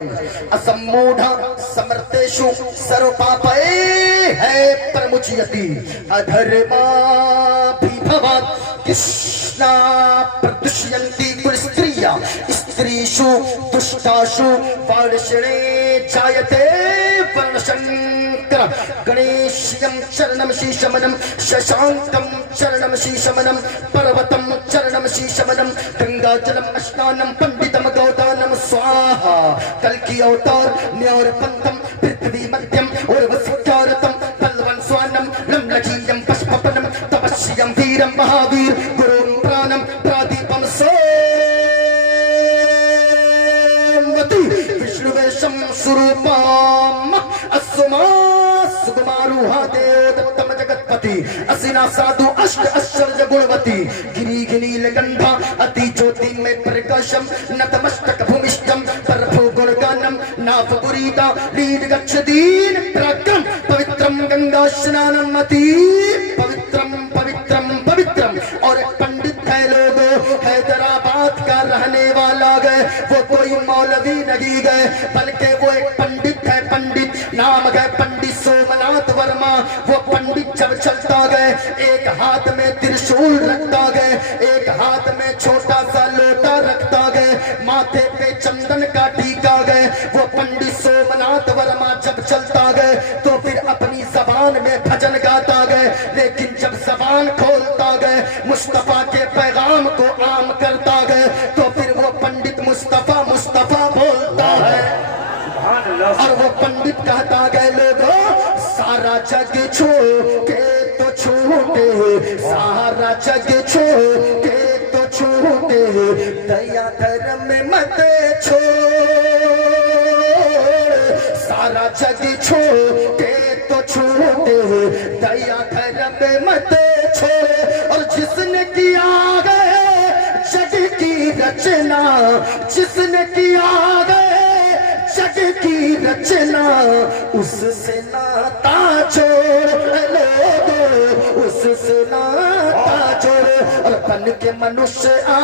असम्मूढ़ समर्थेषु सर्वपापै है प्रमुच्यति अधर्माभिभवात् कृष्णा प्रदुष्यन्ति कुलस्त्रिया स्त्रीषु दुष्टासु वर्षणे जायते वर्णशंकर गणेशं चरणं शीशमनं शशांकं चरणं शीशमनं पर्वतं चरणं शीशमनं गंगाजलम स्नानं पंडितम गौदानं स्वाहा कल की अवतार न्योर पंतम पृथ्वी मध्यम और वसिकारतम पल्वन स्वानम लमलकीयम पश्पपनम तपस्यम वीरम महावीर गुरुं प्राणम प्रादीपम सोमवती विष्णुवेशम स्वरूपम अस्मा सुकुमारुहा देवदत्तम जगत्पति असिना साधु अष्ट ऐश्वर्य गुणवती गिरी गिनील गंधा अति ज्योति में प्रकाशम नतमस्तक भूमिष्ठम परभु गुणगानम नाभपुरीता लीड गच्छदीन प्रक्रम पवित्रम गंगा स्नानम अति पवित्रम पवित्रम पवित्रम। और एक पंडित है लोगो हैदराबाद का रहने वाला गए वो कोई मौलवी नहीं गए बल्कि वो एक पंडित है पंडित नाम गए पंडित सोमनाथ वर्मा। वो पंडित जब चलता गए एक हाथ में त्रिशूल रखता गए एक हाथ में छोटा सा लोटा रखता गए माथे पे चंदन का टीका गए। वो पंडित सोमनाथ वर्मा जब चलता गए तो फिर अपनी जबान में भजन गाता गए लेकिन जब जबान खोलता गए मुस्तफा के पैगाम को आम करता गए तो फिर वो पंडित मुस्तफा मुस्तफा बोलता है। और वो पंडित कहता गए लोगों सारा जग छोड़ के तो छूटे सारा जग छोड़ के तो छूटे दया धर्म मत छोड़ सारा जग छोड़ के तो छूटे दया धर्म मत छोड़। और जिसने किया गए जग की रचना जिसने किया गए जग की रचना उससे नाता जोड़ लोगो उससे नाता जोड़। और बन के मनुष्य आ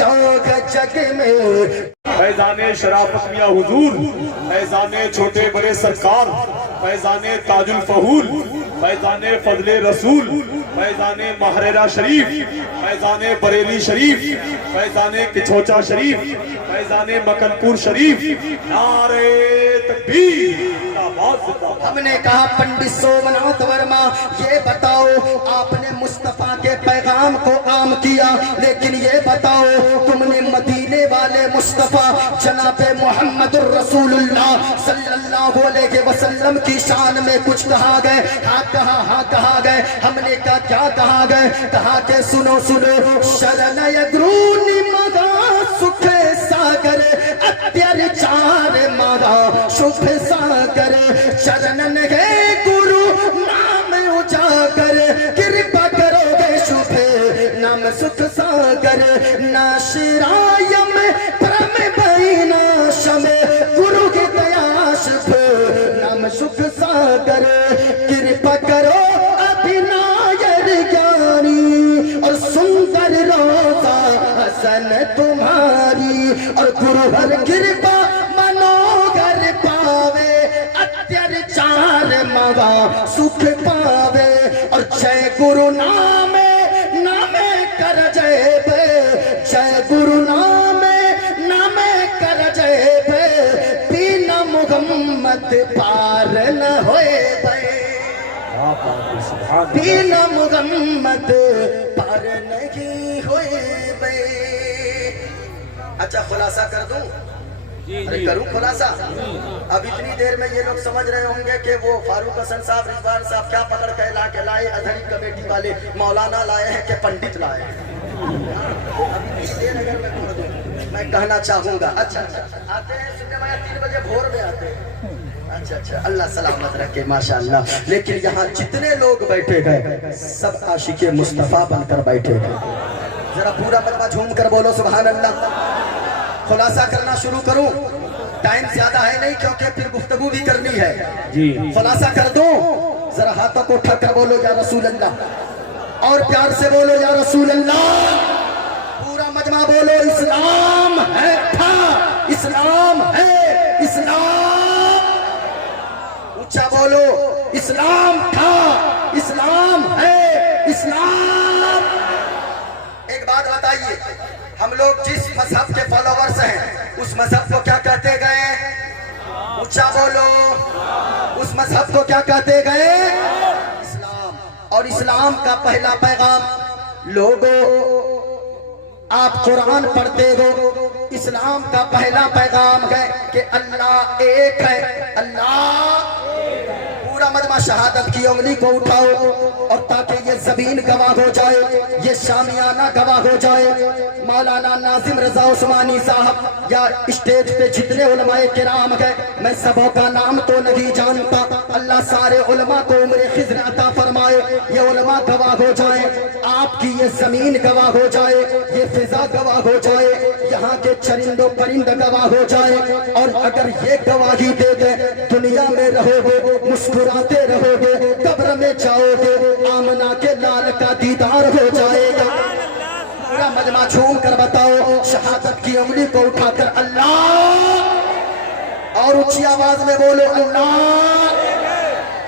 योग जग में फैजाने शराफत मियां हुजूर फैजाने छोटे बड़े सरकार फैजाने ताजुल फहूल फैजाने फजले रसूल फैजाने महरेरा शरीफ फैजाने बरेली शरीफ फैजाने किछोचा शरीफ फैजाने मकनपुर शरीफ नारे तकबीर। हमने कहा पंडित सोमनाथ वर्मा ये बताओ आपने मुस्तफा के पैगाम को आम किया लेकिन ये बताओ तुमने मदीने वाले मुस्तफा जनाबे मुहम्मदुर रसूलुल्लाह सल्लल्लाहु अलैहि वसल्लम की शान में कुछ कहा गए हाँ कहा गए। हमने कहा क्या कहा गए कहा के सुनो सुनो शरणय गुरुनि मगा सुख सागर अत्याचार मगा सुख सागर चरणन है गुरु नाम उजागर कृपा करोगे शुभ नाम सुख सागर नाशिरायम परम भैना शमे गुरु की दया शुभ नाम सुख सागर कृपा करो अभिनायर ज्ञानी और सुंदर रोजा हसन तुम्हारी और गुरु हर कृपा मनोगर पावे अत्याचार मवा सुख पावे। और जय गुरु नामे नामे कर जय बे जय गुरु नामे नामे कर जय बे बिना मुहम्मद पार न होए बे बिना मुहम्मद पार नहीं होए बे। अच्छा खुलासा कर दूं अरे करूं खुलासा। अब इतनी देर में ये लोग समझ रहे होंगे कि वो फारूक हसन साहब रिजवान साहब क्या पकड़ के लाए अधरी कमेटी वाले मौलाना लाए हैं कि पंडित लाए हैं। अगर मैं कहना चाहूंगा अच्छा आते हैं सुबह 3 बजे भोर में आते हैं अच्छा अल्लाह सलामत रखे माशाअल्लाह। लेकिन यहाँ जितने लोग बैठे गए सब आशिके मुस्तफा बनकर बैठे गए। जरा पूरा मलबा झूम कर बोलो सुभान अल्लाह। खुलासा करना शुरू करूं टाइम ज्यादा है नहीं क्योंकि फिर गुफ्तगू भी करनी है जी। खुलासा कर दूं जरा हाथों को उठा कर बोलो या रसूल अल्लाह और प्यार से बोलो या रसूल अल्लाह। पूरा मजमा बोलो इस्लाम है था इस्लाम है اسلام تھا، اسلام ہے، اسلام۔ ایک بات بتائیے، ہم لوگ جس مذہب کے فالوورز ہیں اس مذہب کو کیا کہتے گئے؟ اونچا بولو، اس مذہب کو کیا کہتے گئے؟ اسلام۔ اور اسلام کا پہلا پیغام، لوگوں آپ قرآن پڑھتے ہو، اسلام کا پہلا پیغام ہے کہ اللہ ایک ہے، اللہ۔ پورا مجمع شہادت کی انگلی کو اٹھاؤ، اور تاکہ یہ زمین گواہ ہو جائے، یہ شامیانہ گواہ ہو جائے۔ مولانا ناظم رضا عثمانی صاحب یا اسٹیج پہ جتنے علماء کرام ہیں، میں سبوں کا نام تو نہیں جانتا، اللہ سارے علماء کو عمر خضر عطا فرمائے۔ یہ علماء گواہ ہو جائیں، آپ کی یہ زمین گواہ ہو جائے، یہ فضا گواہ ہو جائے، یہاں کے چرند و پرند گواہ ہو جائے۔ اور اگر یہ گواہی دے دیں، دنیا میں رہو گے مسکراتے رہو گے، قبر میں جاؤ گے آمنہ کے لال کا دیدار ہو جائے گا۔ پورا مجمع جھوم کر بتاؤ، شہادت کی انگلی کو اٹھا کر اللہ، اور اونچی آواز میں بولو اللہ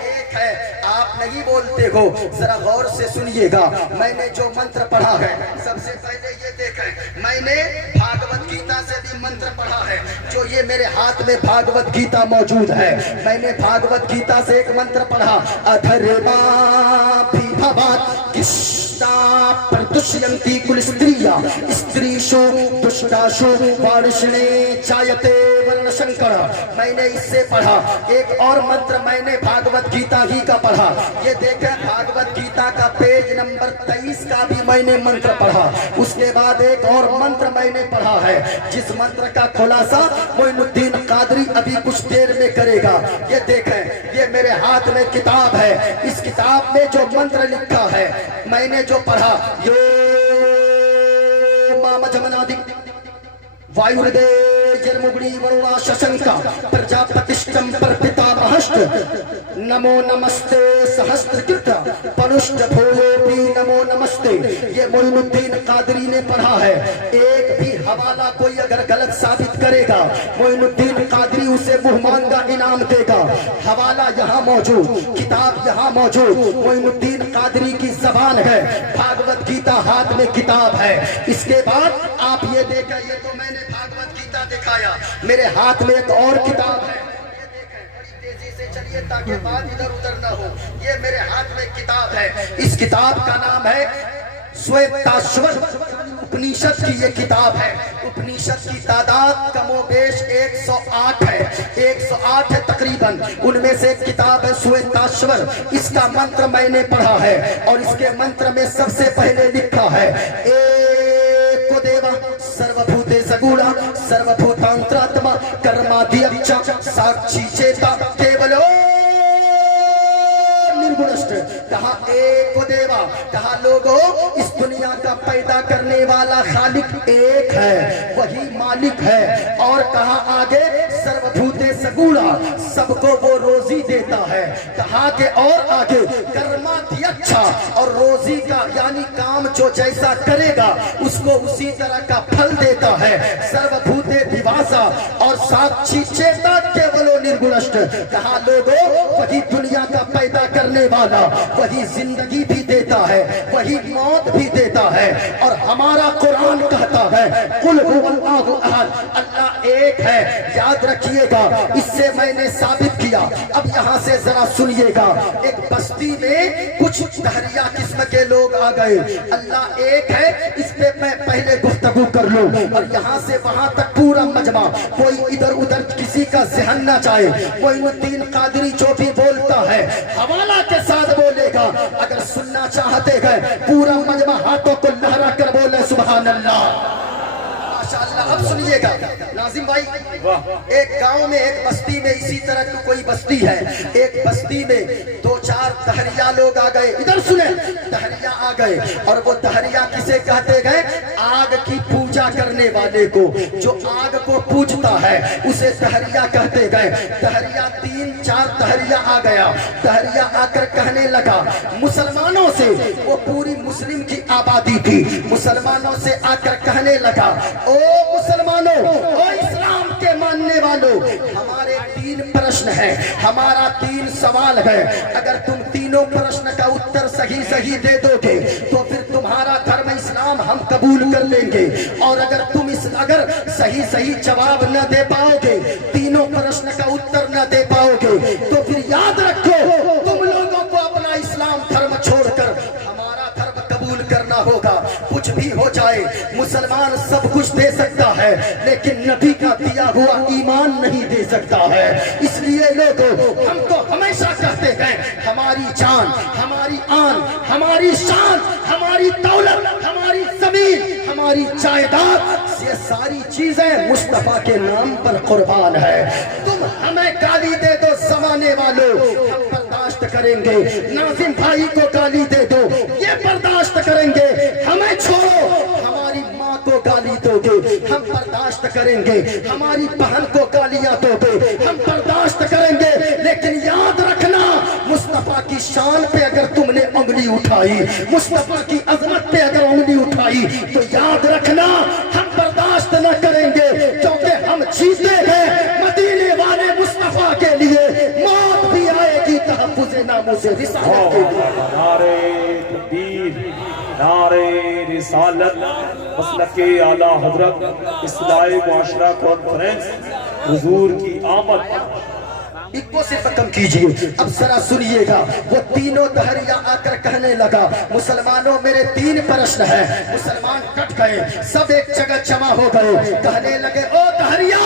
ایک ہے۔ آپ نہیں بولتے ہو، ذرا غور سے سنیے گا، میں نے جو منتر پڑھا ہے، سب سے پہلے یہ دیکھیں، میں نے بھاگوت گیتا سے بھی منتر پڑھا ہے، جو یہ میرے ہاتھ میں بھاگوت گیتا موجود ہے۔ میں نے بھاگوت گیتا سے ایک منتر پڑھا، ادھرما بھی بھوات کشتا پردشینتی کل استریا استریشو دشٹاشو وارشنے چایتے ورن شنکر۔ میں نے اس سے پڑھا۔ ایک اور منتر میں نے بھاگوت گیتا ہی کا پڑھا، یہ دیکھیں بھاگوت گیتا کا پیج نمبر 23 کا بھی میں نے منتر پڑھا۔ اس کے بعد ایک اور منتر میں نے پڑھا ہے، جس منتر کا خلاصہ معین الدین قادری ابھی کچھ دیر میں کرے گا۔ یہ دیکھیں، یہ میرے ہاتھ میں کتاب ہے، اس کتاب میں جو منتر لکھا ہے، میں نے جو پڑھا، یو مام جمنادی وایوردے جرمگڑی ورونا ششنکا پرجاپتشٹم پرپتا مہشت نمو نمستے سہستر کرتا پنشٹ بھوپی نمو نمستے۔ یہ معین الدین قادری نے پڑھا ہے۔ ایک بھی حوالہ کوئی اگر غلط ثابت کرے گا، معین الدین قادری اسے مہمانگا انعام دے گا۔ حوالہ یہاں موجود، کتاب یہاں موجود، معین الدین قادری کی زبان ہے، بھاگوت گیتا ہاتھ میں کتاب ہے۔ اس کے بعد آپ یہ دیکھیں، یہ تو میں نے بھاگوت گیتا دکھایا، میرے ہاتھ میں ایک اور کتاب ہے، یہ دیکھیں، بڑی تیزی سے چلیے تاکہ بات ادھر ادھر نہ ہو۔ یہ میرے ہاتھ میں کتاب ہے، اس کتاب کا نام ہے سویتاشور اپنیشد کی یہ کتاب ہے۔ اپنیشد کی تعداد کم و بیش 108 ہے، 108 ہے تقریباً، ان میں سے ایک کتاب ہے سویتاشور۔ اس کا منتر میں نے پڑھا ہے، اور اس کے منتر میں سب سے پہلے لکھا ہے ایک دیوا سروبھوتے سگوڑا سروبھوتانتراتما کرمادھیچا ساکشی چیتا کیولو نرگنشٹ۔ کہا ایک دیوا، کہا لوگوں اس دنیا کا پیدا کرنے والا خالق ایک ہے، وہی مالک ہے، اور کہا آگے سروبھوتے سگوڑا، سب کو وہ روزی دیتا ہے۔ کہا کہ اور آگے کرمادھیچا، اور روزی کا یعنی کام جو جیسا کرے گا اس کو اسی طرح کا پھل دیتا ہے۔ سروبھوتے دیواسا اور ساکشی چیتا کیولو نرگنشٹ۔ کہا لوگوں وہی دنیا کا پیدا کرنے والا، وہی زندگی بھی دیتا ہے، وہی موت بھی دیتا ہے، اور ہمارا قرآن کہتا ہے قل هو اللہ احد، اللہ ایک ہے۔ یاد رکھیے گا، اس سے میں نے ثابت کیا۔ اب یہاں سے ذرا سنیے گا، ایک بستی میں کچھ دہریہ قسم کے لوگ آ گئے۔ اللہ ایک ہے، اس پہ میں پہلے گفتگو کر لوں، اور یہاں سے وہاں تک پورا مجمع، کوئی ادھر ادھر کسی کا ذہن نہ جائے۔ معین الدین قادری جو بھی بولتا ہے حوالہ کے ساتھ بولے گا۔ اگر سننا چاہتے ہیں پورا مجمع ہاتھوں کو لہرا کر بولے سبحان اللہ، ماشاءاللہ۔ اب سنیے گا ناظم بھائی، ایک گاؤں میں ایک بستی میں اسی طرح کی کوئی بستی ہے، ایک بستی میں دو چار دہریہ لوگ آ گئے۔ ادھر سنیں، دہریہ آ گئے، اور وہ دہریہ کسے کہتے گئے؟ آگ کی پوجا کرنے والے کو، جو آگ کو پوجتا ہے اسے دہریہ کہتے گئے۔ دہریہ 3-4 دہریہ آ گیا، دہریہ آ کر کہنے لگا مسلمانوں سے، وہ پوری مسلم کی آبادی تھی، مسلمانوں سے آ کر کہنے لگا او مسلمانوں، او اسلام کے ماننے والوں، ہمارے तुम्हारे 3 प्रश्न हैं, हमारा 3 सवाल है। अगर तुम तीनों प्रश्न का उत्तर सही सही दे दोगे तो फिर तुम्हारा धर्म इस्लाम हम कबूल कर लेंगे। और अगर तुम अगर सही सही जवाब न दे पाओगे, तीनों प्रश्न का उत्तर न दे पाओगे, तो फिर याद रखो तुम लोगों को अपना इस्लाम धर्म छोड़कर हमारा धर्म कबूल करना होगा। कुछ भी हो जाए, मुसलमान सब कुछ दे सकता है लेकिन नबी का दिया हुआ ईमान नहीं दे सकता है। इसलिए लोगों, हम तो हमेशा कहते हैं हमारी जान, हमारी आन, हमारी शान, हमारी दौलत, हमारी जमीन, हमारी जायदाद, ये सारी चीजें मुस्तफा के नाम पर कुर्बान है। तुम हमें गाली दे दो जमाने वालों, हम बर्दाश्त करेंगे। नाजिम भाई को गाली दे दो, ये बर्दाश्त करेंगे। हमें छोड़ो, हमारी माँ को गाली दोगे, हम बर्दाश्त करेंगे। हमारी बहन को गालियां दोगे, हम बर्दाश्त करेंगे। लेकिन याद रखना, मुस्तफा की शान पे अगर तुमने उंगली उठाई, मुस्तफा की अजमत पे अगर उंगली उठाई, तो याद रखना हम बर्दाश्त न करेंगे, क्योंकि हम जीते हैं मदीने वाले मुस्तफा के लिए। मौत भी आएगी तहफ्फुज़ नामूस रिसालत के लिए। नारे तकबीर, नारे रिसालत, मसलके आला हजरत इस्लाही मुआशरा कॉन्फ्रेंस, हुजूर की आमद। इनको सिर्फ कम कीजिए। अब जरा सुनिएगा, वो तीनों दहरिया आकर कहने लगा, मुसलमानों मेरे 3 प्रश्न हैं। मुसलमान कट गए, सब एक जगह जमा हो गए, कहने लगे ओ दहरिया,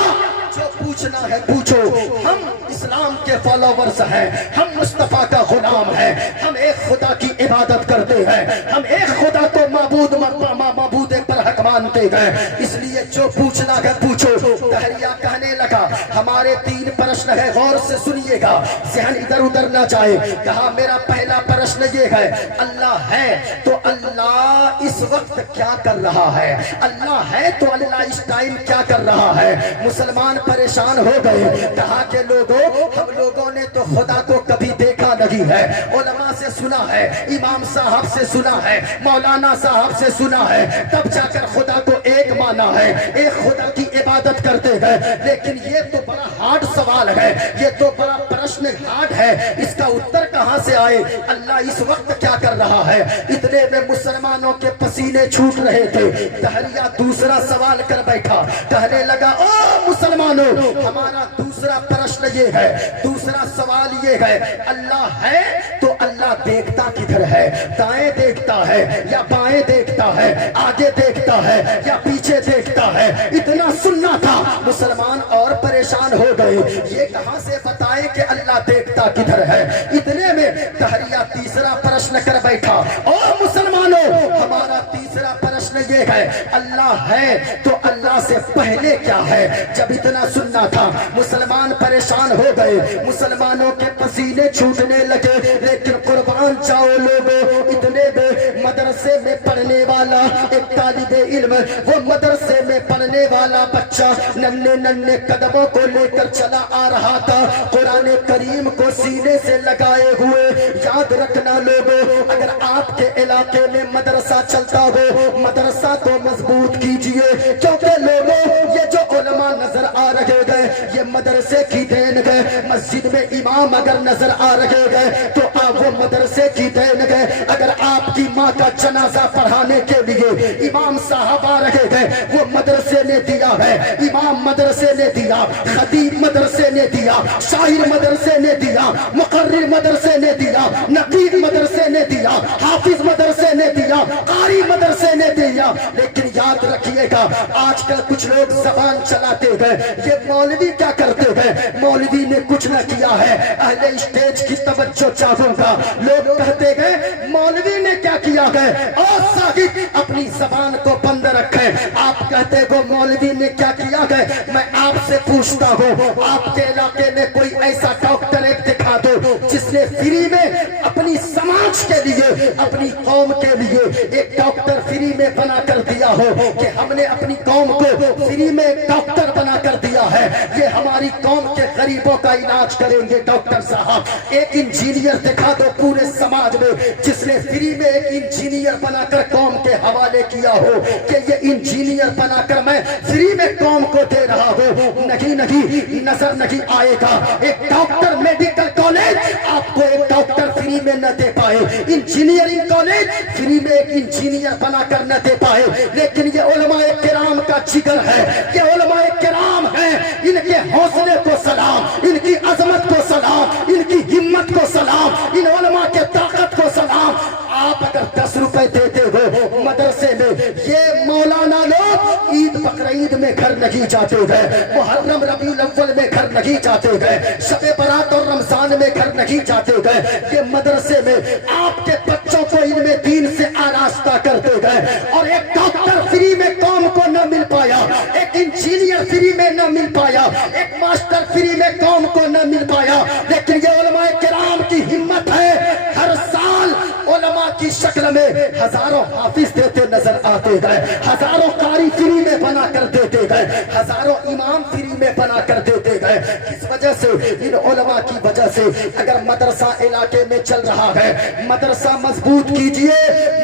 जो पूछना है पूछो। हम इस्लाम के फॉलोवर्स हैं, हम मुस्तफा का गुलाम हैं, हम एक खुदा की इबादत करते हैं, हम एक खुदा को माबूद पर हक मानते हैं। इसलिए जो पूछना है पूछो। दहरिया कहने लगा, हमारे 3 प्रश्न है, गौर से सुनिएगा, ज़हन इधर उधर ना जाए। कहा मेरा पहला प्रश्न ये है, अल्लाह है तो अल्लाह इस वक्त क्या कर रहा है? अल्लाह है तो अल्लाह इस टाइम क्या कर रहा है? मुसलमान परेशान हो गए। कहा के लोगों, हम लोगों ने तो खुदा को कभी देखा नहीं है, उलमा से सुना है, इमाम साहब से सुना है, मौलाना साहब से सुना है, तब जाकर खुदा को एक माना है, एक खुदा की इबादत करते हैं। लेकिन ये तो बड़ा हार्ड सवाल है, ये तो बड़ा प्रश्न हार्ड है, इसका उत्तर कहां से आए? अल्लाह इस वक्त क्या कर रहा है? इतने में मुसलमानों के पसीने छूट रहे थे। दहरिया दूसरा सवाल कर बैठा, कहने लगा, ओ मुसलमानों, हमारा दूसरा प्रश्न ये है, दूसरा सवाल ये है, अल्लाह है तो अल्लाह देखता किधर है? दाएं देखता है या बाएं देखता है? आगे देखता है या पीछे देखता है? इतना सुनना था। मुसलमान और परेशान हो गए, ये कहां से बताए कि अल्लाह देखता किधर है? इतने में दहरिया तीसरा प्रश्न कर बैठा, ओ मुसलमानों, हमारा तीसरा प्रश्न ये है, अल्लाह है तो अल्लाह से पहले क्या है? जब इतना सुनना था, मुसलमान परेशान हो गए, मुसलमानों के पसीने छूटने लगे। लेकिन कुर्बान जाओ लोगों, इतने में मदरसे में पढ़ने वाला एक तालिबे इल्म, वो मदरसे में पढ़ने वाला बच्चा नन्हे नन्हे कदमों को लेकर चला आ रहा था, कुरान करीम को सीने से लगाए हुए। याद रखना लोगों, अगर आपके इलाके में मदरसा चलता हो, मदरसा को मजबूत कीजिए, क्योंकि लोगों ये जो उलमा नजर आ रहे गए, ये मदरसे की देन गए। मस्जिद में इमाम अगर नजर आ रहे गए तो आप वो मदरसे की देन गए। अगर आपकी माँ का जनाजा पढ़ाने के लिए इमाम साहब आ रहे गए, वो मदरसे ने दिया है, इमाम मदरसे ने दिया, खतीब मदरसे ने दिया, शाहिर मदरसे ने दिया, मुकर्रिर मदरसे ने दिया, नकीब मदरसे ने दिया, हाफिज मदरसे ने दिया, कारी मदरसे ने दिया। लेकिन याद रखिएगा, आजकल कुछ लोग जबान चलाते गए, ये मौलवी क्या करते गए? मौलवी ने कुछ न किया है। अहले स्टेज की तवज्जो चाहूंगा, लोग कहते गए मौलवी ने क्या किया है? और साहिब अपनी जबान को बंद रखे। आप कहते हो मौलवी ने क्या किया है? मैं आपसे पूछता हूँ, आपके इलाके में कोई ऐसा डॉक्टर एक दिखा दो दो जिसने फ्री में अपनी समाज के लिए, अपनी कौम के लिए एक डॉक्टर फ्री में बना कर दिया हो कि हमने अपनी कौम को फ्री में डॉक्टर बना कर दिया है, ये हमारी कौम के गरीबों का इलाज करेंगे डॉक्टर साहब। एक इंजीनियर दिखा दो पूरे समाज में जिसने फ्री में एक इंजीनियर बनाकर कौम के हवाले किया हो कि ये इंजीनियर बनाकर मैं फ्री में कौम को दे रहा हूं। नहीं नहीं, नजर नहीं आएगा। एक डॉक्टर मेडिकल कॉलेज आपको एक डॉक्टर फ्री में न दे पाए, इंजीनियरिंग कॉलेज फ्री में एक इंजीनियर बनाकर न दे पाए, लेकिन ये उलमाए किराम का जिगर है, ये उलमाए किराम है, इनके हौसले को सलाम, इनकी अजमत को सलाम, इनकी हिम्मत को सलाम, इन उलमा के ताकत को सलाम। आप अगर 10 रुपए देते हो मदरसे में, ये मौलाना लोग ईद बकरीद में घर नहीं जाते गए, मुहर्रम रबीउल अव्वल में घर नहीं जाते गए, शबे बरात और रमजान में घर नहीं जाते गए, ये मदरसे में आपके बच्चों को इनमें दीन से आरास्ता करते गए। और एक डॉक्टर फ्री में कौम को न मिल पाया, एक इंजीनियर फ्री में न मिल पाया, एक मास्टर फ्री में कौम को न मिल पाया, लेकिन ये उलमाए किराम की हिम्मत है। हर साल उलमा की शक्ल में हजारों हाफिज देते नजर आते गए, हजारों कारी फ्री में बना कर देते गए, हजारों इमाम फ्री में बना कर देते गए। किस वजह से? इन उलमा की वजह से। अगर मदरसा इलाके में चल रहा है, मदरसा मजबूत कीजिए,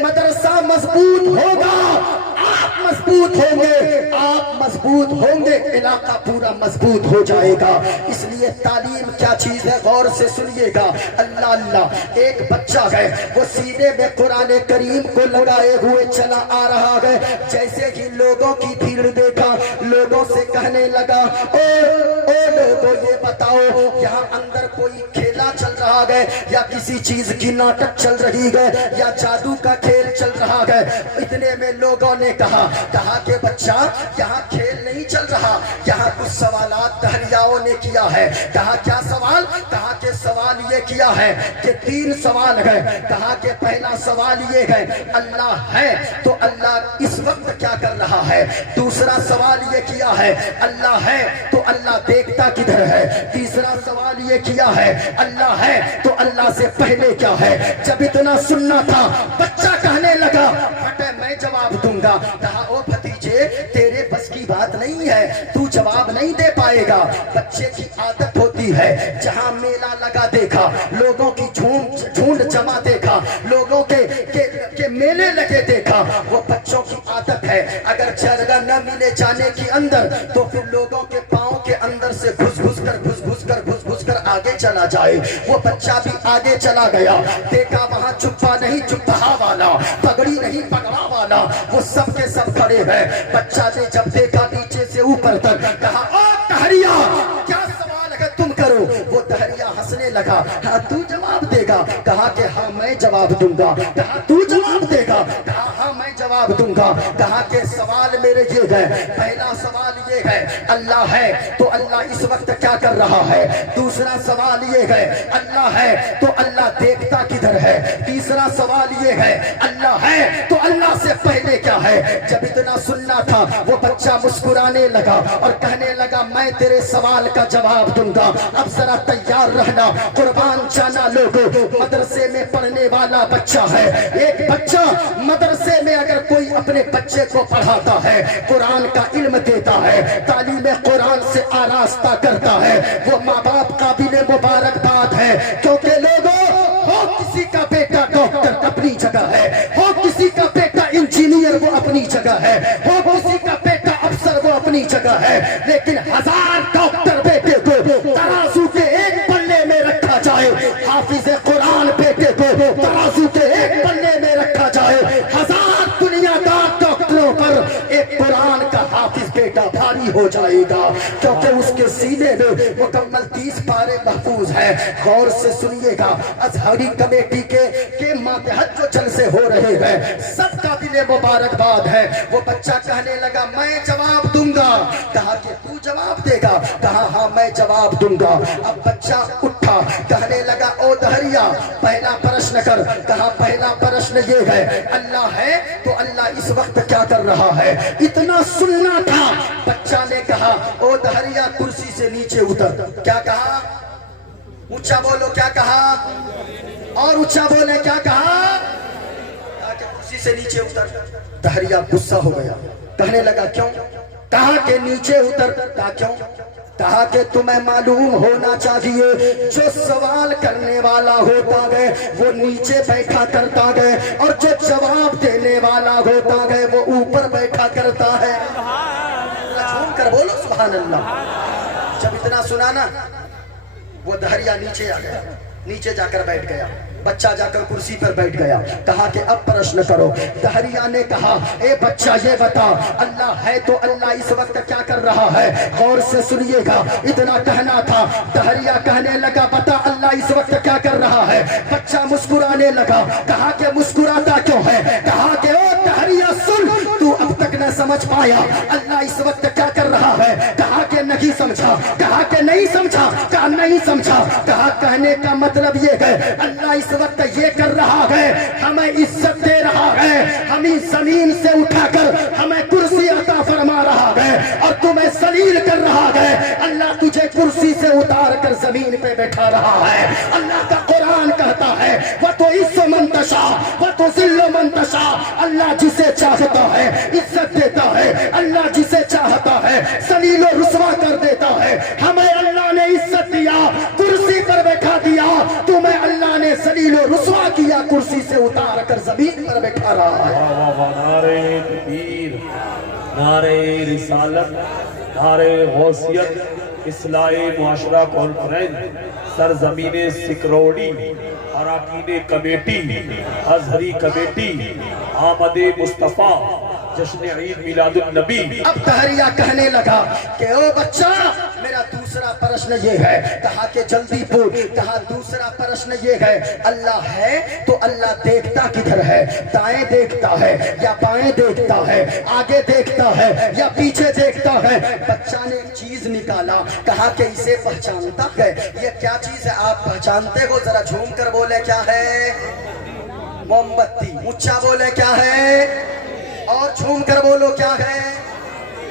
मदरसा मजबूत होगा, आप मजबूत होंगे, आप मजबूत होंगे, इलाका पूरा मजबूत हो जाएगा। इसलिए तालीम क्या चीज है, गौर से सुनिएगा। अल्लाह अल्लाह, एक बच्चा है वो सीने में कुरान करीम को लगाए हुए चला आ रहा है, जैसे ही लोगों की भीड़ देखा, लोगों से कहने लगा, ओ लोगों ये बताओ यहाँ अंदर कोई खेला चल रहा है या किसी चीज की नाटक चल रही है या जादू का खेल चल रहा है? इतने में लोगों ने कहा कि बच्चा यहाँ खेल नहीं चल रहा, यहाँ कुछ सवालात दहरियाओं ने किया है। कहा क्या सवाल? कहा के सवाल ये किया है कि 3 सवाल है। कहा के पहला सवाल ये है, अल्लाह है तो अल्लाह इस वक्त क्या कर रहा है? दूसरा सवाल ये किया है, अल्लाह है तो अल्लाह देखता किधर है? तीसरा सवाल ये किया है, अल्लाह है तो अल्लाह से पहले क्या है? जब इतना सुनना था, बच्चा कहने लगा, हटे मैं जवाब दूंगा। कहा ओ भतीजे, तेरे बस की बात नहीं है, तू जवाब नहीं दे पाएगा। बच्चे की आदत होती है, जहां मेला लगा देखा, लोगों की झुंड जमा देखा, लोगों के मेले लगे देखा, वो बच्चों की आदत है। अगर जगह न मिले जाने की अंदर, तो फिर लोगों के पांव के अंदर से घुस घुस कर आगे चला जाए। वो बच्चा भी आगे चला गया, देखा वहां चुप्पा नहीं चुप्पा वाला, पगड़ी नहीं पगड़ा वाला, वो सब के सब खड़े हैं। बच्चा ने जब देखा नीचे से ऊपर तक, कहा ओ टहरिया, क्या सवाल है तुम करो? वो टहरिया हंसने लगा, हाँ तू जवाब देगा? कहा कि हाँ मैं जवाब दूंगा। कहा तू जवाब देगा? कहा हाँ मैं जवाब दूंगा। कहा कि सवाल मेरे ये है, पहला सवाल ये है, अल्लाह है तो अल्लाह इस वक्त क्या कर रहा है? दूसरा सवाल ये है, अल्लाह है तो अल्लाह देखता किधर है? तीसरा सवाल ये है, अल्लाह है तो अल्लाह से पहले क्या है? जब इतना सुनना था, वो बच्चा मुस्कुराने लगा और कहने लगा, मैं तेरे सवाल का जवाब दूंगा, अब जरा तैयार रहना, कुर्बान जाना लोगों। मदरसे में पढ़ने वाला बच्चा है, एक बच्चा मदरसे में अगर कोई अपने बच्चे को पढ़ाता है, कुरान का इल्म देता है, तालीम कुरान से आरास्ता करता है, वो माँ बाप काबिल मुबारकबाद है। क्योंकि लोगों, हो किसी का बेटा डॉक्टर अपनी जगह है, हो किसी का बेटा इंजीनियर वो अपनी जगह है, हो किसी का बेटा अफसर वो अपनी जगह है, लेकिन 1000 डॉक्टर बेटे को तराजू के एक पल्ले में रखा जाए, हाफिज कुरान बेटे को तराजू के एक पल्ले में रखा जाए, 1000 दुनियादार डॉक्टरों पर एक कुरान का हाफिज बेटा भारी हो जाएगा। क्योंकि उसके सीने में मुकम्मल 30 पारे महफूज है। गौर से सुनिएगा, अजहरी कमेटी के मातहत जो जलसे हो रहे हैं, सबका दिल मुबारकबाद है। वो बच्चा कहने लगा, मैं जवाब दूंगा। कहा कि तू जवाब देगा? कहा हाँ मैं जवाब दूंगा। अब बच्चा उठा, कहने लगा, ओ दहरिया पहला प्रश्न कर। कहा पहला प्रश्न ये है, अल्लाह है तो अल्लाह इस वक्त क्या कर रहा है? इतना सुनना था, बच्चा ने कहा, ओ दहरिया कुर्सी से नीचे उतर। क्या कहा? ऊंचा बोलो क्या कहा, और ऊंचा बोले क्या कहा, कि कुर्सी से नीचे उतर। दहरिया गुस्सा हो गया, कहने लगा क्यों, कहा के नीचे उतर, कहा क्यों, कहा कि तुम्हें मालूम होना चाहिए जो सवाल करने वाला होता है वो नीचे बैठा करता है और जो जवाब देने वाला होता है वो ऊपर बैठा करता है। झूम कर बोलो सुभान अल्लाह। जब इतना सुना ना, वो दहरिया नीचे आ गया, नीचे जाकर बैठ गया। बच्चा जाकर कुर्सी पर बैठ गया, कहा कि अब प्रश्न करो। दहरिया ने कहा, ए बच्चा ये बता, अल्लाह है तो अल्लाह इस वक्त क्या कर रहा है, गौर से सुनिएगा। इतना कहना था, दहरिया कहने लगा बता अल्लाह इस वक्त क्या कर रहा है। बच्चा मुस्कुराने लगा, कहा कि मुस्कुराता क्यों है, कहा कि ओ दहरिया सुन, तू अब तक न समझ पाया अल्लाह इस वक्त क्या कर रहा है। कहा कि नहीं समझा, कहा कि नहीं समझा, कहा नहीं समझा। कहा कहने का मतलब ये है अल्लाह इस वक्त ये कर रहा है, हमें इज्जत दे रहा है, हमें जमीन से उठाकर हमें कुर्सी अता फरमा रहा है और तुम्हें सलील कर रहा है। अल्लाह तुझे कुर्सी से उतार कर जमीन पे बैठा रहा है। अल्लाह का कुरान कहता है वह तो इज्जत मंतशा वह तो जिल्ल मंतशा, अल्लाह जिसे चाहता है इज्जत देता है, अल्लाह जिसे चाहता है सलील और रुसवा कर देता है। हमें अल्लाह ने इज्जत दिया, कुर्सी पर बैठा दिया, तुम्हें अल्लाह ने सलील और रुसवा किया, कुर्सी से उतार कर जमीन पर बैठा रहा है। नारे तकबीर, नारे रिसालत, नारे गौसियत, इस्लाही मुआशरा कॉन्फ्रेंस सरजमीन सिकरौली, अराकीन कमेटी, अजहरी कमेटी, आमदे मुस्तफा, जश्न ईद मिलादुन नबी। अब दहरिया कहने लगा कि ओ बच्चा मेरा दूसरा प्रश्न ये है। कहा कि जल्दी बोल। कहा दूसरा प्रश्न ये है, अल्लाह है तो अल्लाह देखता किधर है, दाएं देखता है या बाएं देखता है, आगे देखता है या पीछे देखता है। बच्चा ने एक चीज निकाला, कहा कि इसे पहचानता है, ये क्या चीज है आप पहचानते हो, जरा झूम कर बोले क्या है, मोमबत्ती। ऊंचा बोले क्या है, और झूम कर बोलो क्या है,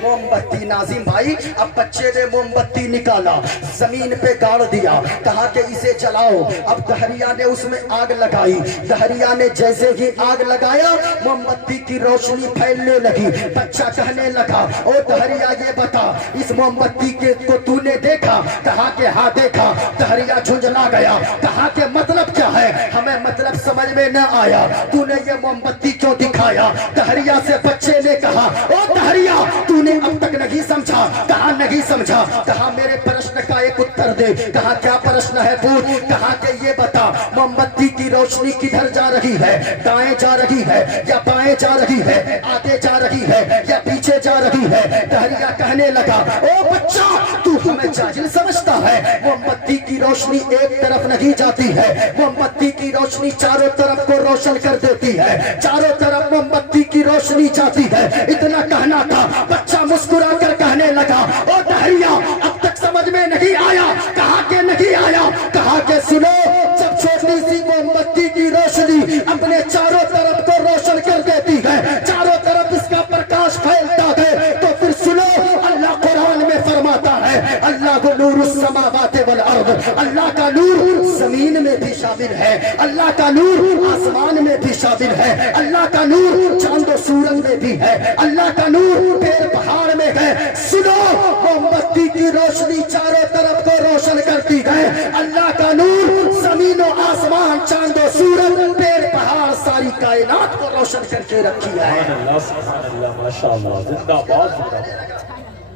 मोमबत्ती। नाजिम भाई अब बच्चे ने मोमबत्ती निकाला, जमीन पे गाड़ दिया, कहा कि इसे जलाओ। अब दहरिया ने उसमें आग लगाई। दहरिया ने जैसे ही आग लगाया मोमबत्ती की रोशनी फैलने लगी। बच्चा कहने लगा ओ दहरिया ये बता इस मोमबत्ती के को तूने देखा, कहा कि हाँ देखा। दहरिया झुंझला गया, कहा कि मतलब क्या है, हमें मतलब समझ में न आया, तूने ये मोमबत्ती क्यों दिखाया। दहरिया से बच्चे ने कहा ओ दहरिया तूने अब तक नहीं समझा, कहा नहीं समझा। कहा मेरे प्रश्न का एक उत्तर दे। कहा क्या प्रश्न है पूछ। कहा कि ये बता मोमबत्ती की रोशनी किधर जा रही है, दाएं जा रही है या बाएं जा रही है, आगे जा रही है या पीछे जा रही है। दहरिया कहने लगा ओ बच्चा तू हमें जाहिल समझता है, मोमबत्ती की रोशनी एक तरफ नहीं जाती है, मोमबत्ती की रोशनी चारों तरफ को रोशन कर देती है, चारों तरफ मोमबत्ती की रोशनी जाती है। इतना कहना था, बच्चा मुस्कुरा कर कहने लगा ओ दहरिया अब तक समझ में नहीं आया। कहा कि नहीं आया। कहा कि सुनो, जब छोटी सी मोमबत्ती की रोशनी अपने चारों तरफ को रोशन कर देती है, चारों तरफ इसका प्रकाश फैलता है, तो फिर सुनो अल्लाह कुरान में फरमाता है अल्लाह को नूरुस समावाति वल अर्द, अल्लाह का नूर जमीन में भी शामिल है, अल्लाह का नूर आसमान में भी शामिल है, अल्लाह का नूर चांद और सूरज में भी है, अल्लाह का नूर पेड़ पहाड़ में है। सुनो मोमबत्ती की रोशनी चारों तरफ को रोशन करती है, अल्लाह का नूर जमीन और आसमान चांद और सूरज पेड़ पहाड़ सारी कायनात को रोशन करके रखी है। सुभान अल्लाह, माशाअल्लाह, जिंदाबाद जिंदाबाद।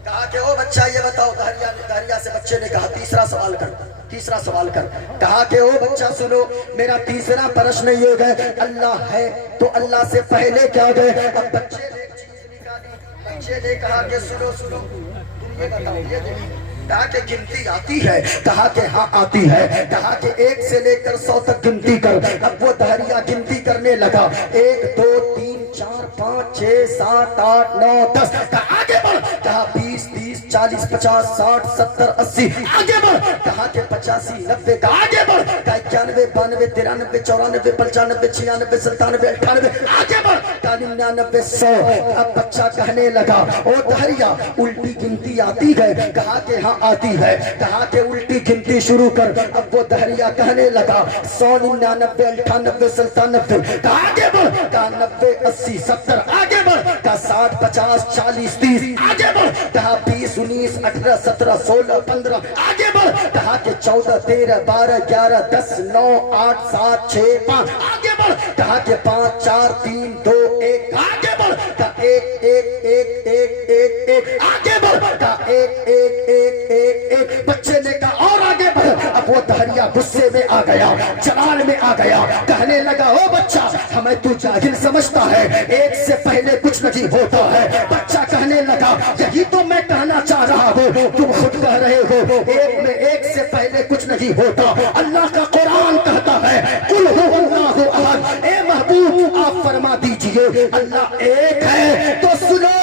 कहा कि ओ बच्चा ये बताओ, दहरिया से बच्चे ने कहा तीसरा सवाल कर, तीसरा सवाल कर। कहा कि ओ बच्चा सुनो मेरा तीसरा प्रश्न ये है, अल्लाह है तो अल्लाह से पहले क्या गए। अब बच्चे ने एक चीज निकाली, बच्चे ने कहा कि सुनो सुनो तुम ये बताओ, ये देखो। कहा कि गिनती आती है, कहा कि हाँ आती है। कहा कि 1 से लेकर 100 तक गिनती कर। अब वो दहरिया गिनती करने लगा, 1 2 3 4 5 6 7 8 9 10। कहा आगे बढ़। कहा 20 30 40 50 60 70 80 आगे बढ़। कहा कि 85 90 का आगे बढ़। कहा 91 92 93 94 95 96 97 98 आगे बढ़। कहा 99 100। अब बच्चा कहने लगा ओ दहरिया उल्टी गिनती आती है। कहा कि हाँ आती है। कहा कि उल्टी गिनती गिनती शुरू कर। अब वो दहरिया कहने लगा 100 99 98 97, कहा आगे बढ़, कहा 90 80 70, आगे बढ़, कहा 60 50 40 30, आगे बढ़, कहा 20 19 18 17 16 15, आगे बढ़, कहा कि 14 13 12 11 10 9 8 7 6 5, आगे बढ़, कहा कि 5 4 3 2 1, आगे बढ़, कहा 1 1 1 1 1 1, आगे बढ़, कहा 1 1 1 1 1, बच्चे ने कहा और आगे बढ़। अब वो दहरिया गुस्से में आ गया, जलाल में आ गया, कहने लगा ओ बच्चा, हमें तू जाहिल समझता है, एक से पहले कुछ नहीं होता है। बच्चा कहने लगा यही तो मैं कहना चाह रहा हूँ, तुम खुद कह रहे हो एक में एक से पहले कुछ नहीं होता। अल्लाह का कुरान कहता है कुल हुवल्लाहु अहद, ए महबूब आप फरमा दीजिए अल्लाह एक है। तो सुनो,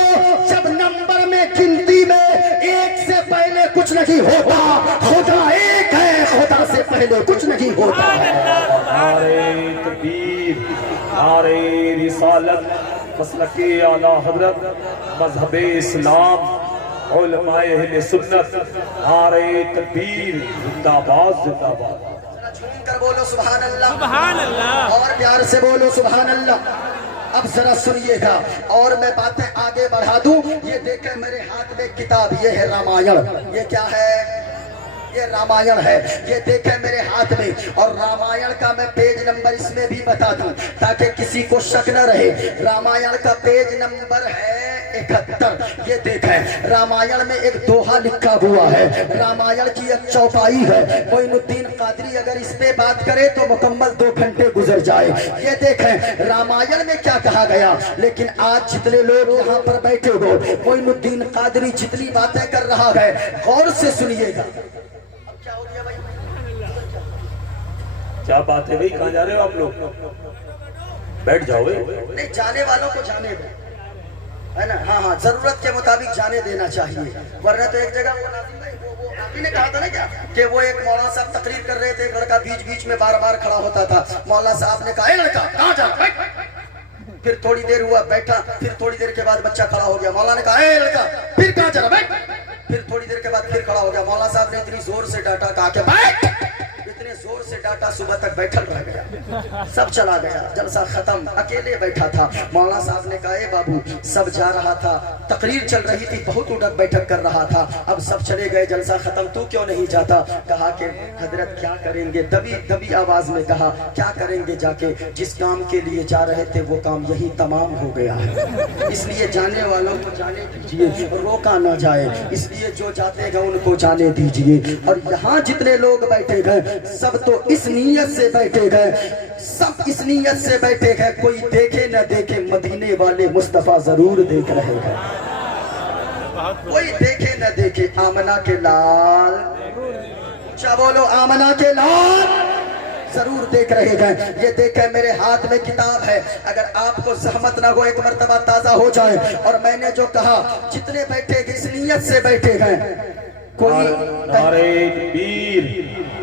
जब नंबर में गिनती में एक से पहले कुछ नहीं होता, खुदा एक है, खुदा से पहले कुछ नहीं होता। नारे तकबीर, नारे रिसालत, मसलके आला हजरत, मजहब इस्लाम, उलमाए अहले सुन्नत, नारे तकबीर, जिंदाबाद जिंदाबाद। झूम कर बोलो सुभान अल्लाह, सुभान अल्लाह, और प्यार से बोलो सुभान अल्लाह। अब जरा सुनिएगा और मैं बातें आगे बढ़ा दूं। ये देखें मेरे हाथ में किताब, ये है रामायण। ये क्या है? ये रामायण है। ये देखें मेरे हाथ में, और रामायण का मैं पेज नंबर इसमें भी बता दूं ताकि किसी को शक न रहे। रामायण का पेज नंबर है 71। ये देखें रामायण में एक दोहा लिखा हुआ है, रामायण की एक चौपाई है। मोइनुद्दीन कादरी अगर इस पे बात करे तो मुकम्मल 2 घंटे गुजर जाए। ये देखें रामायण में क्या कहा गया। लेकिन आज जितने लोग यहाँ पर बैठे हो, मोइनुद्दीन कादरी जितनी बातें कर रहा है, गौर से सुनिएगा। क्या हो गया भाई? क्या बात है भाई, कहाँ जा रहे हो आप लोग? बैठ जाओ। नहीं, जाने वालों को जाने दो, है ना। हाँ हाँ, जरूरत के मुताबिक जाने देना चाहिए, वरना तो एक जगह वो नाज़िम भाई वो आप ही ने कहा था ना क्या कि वो एक मौलाना साहब तकरीर कर रहे थे, एक लड़का बीच बीच में बार बार खड़ा होता था। मौलाना साहब ने कहा ए लड़का कहाँ जा रहा है? फिर थोड़ी देर हुआ बैठा, फिर थोड़ी देर के बाद बच्चा खड़ा हो गया। मौलाना ने कहा ए लड़का फिर कहाँ जा रहा है? फिर थोड़ी देर के बाद फिर खड़ा हो गया। मौलाना साहब ने इतनी जोर से डांटा, कहा कि बैठ, इतने जोर से डांटा सुबह तक बैठल रह गया, सब चला गया, जलसा खत्म, अकेले बैठा था। मौलाना साहब ने कहा ए बाबू, सब जा रहा था, तकरीर चल रही थी, बहुत उठक बैठक कर रहा था, अब सब चले गए, जलसा खत्म, तू क्यों नहीं जाता? कहा कि हजरत क्या करेंगे, दबी दबी आवाज में कहा क्या करेंगे जाके, जिस काम के लिए जा रहे थे वो काम यही तमाम हो गया है, इसलिए जाने वालों को जाने दीजिए, रोका ना जाए, इसलिए जो जाते हैं उनको जाने दीजिए। और यहाँ जितने लोग बैठे गए सब तो इस नीयत से बैठे गए, सब इस नीयत से बैठे गए, कोई देखे न देखे मदीने वाले मुस्तफा जरूर देख रहे हैं, कोई देखे न देखे आमना के लाल, क्या बोलो आमना के लाल जरूर देख रहे हैं। ये देखे मेरे हाथ में किताब है, अगर आपको सहमत ना हो एक मर्तबा ताजा हो जाए। और मैंने जो कहा जितने बैठे इस नीयत से बैठे हैं, कोई नारे तकबीर,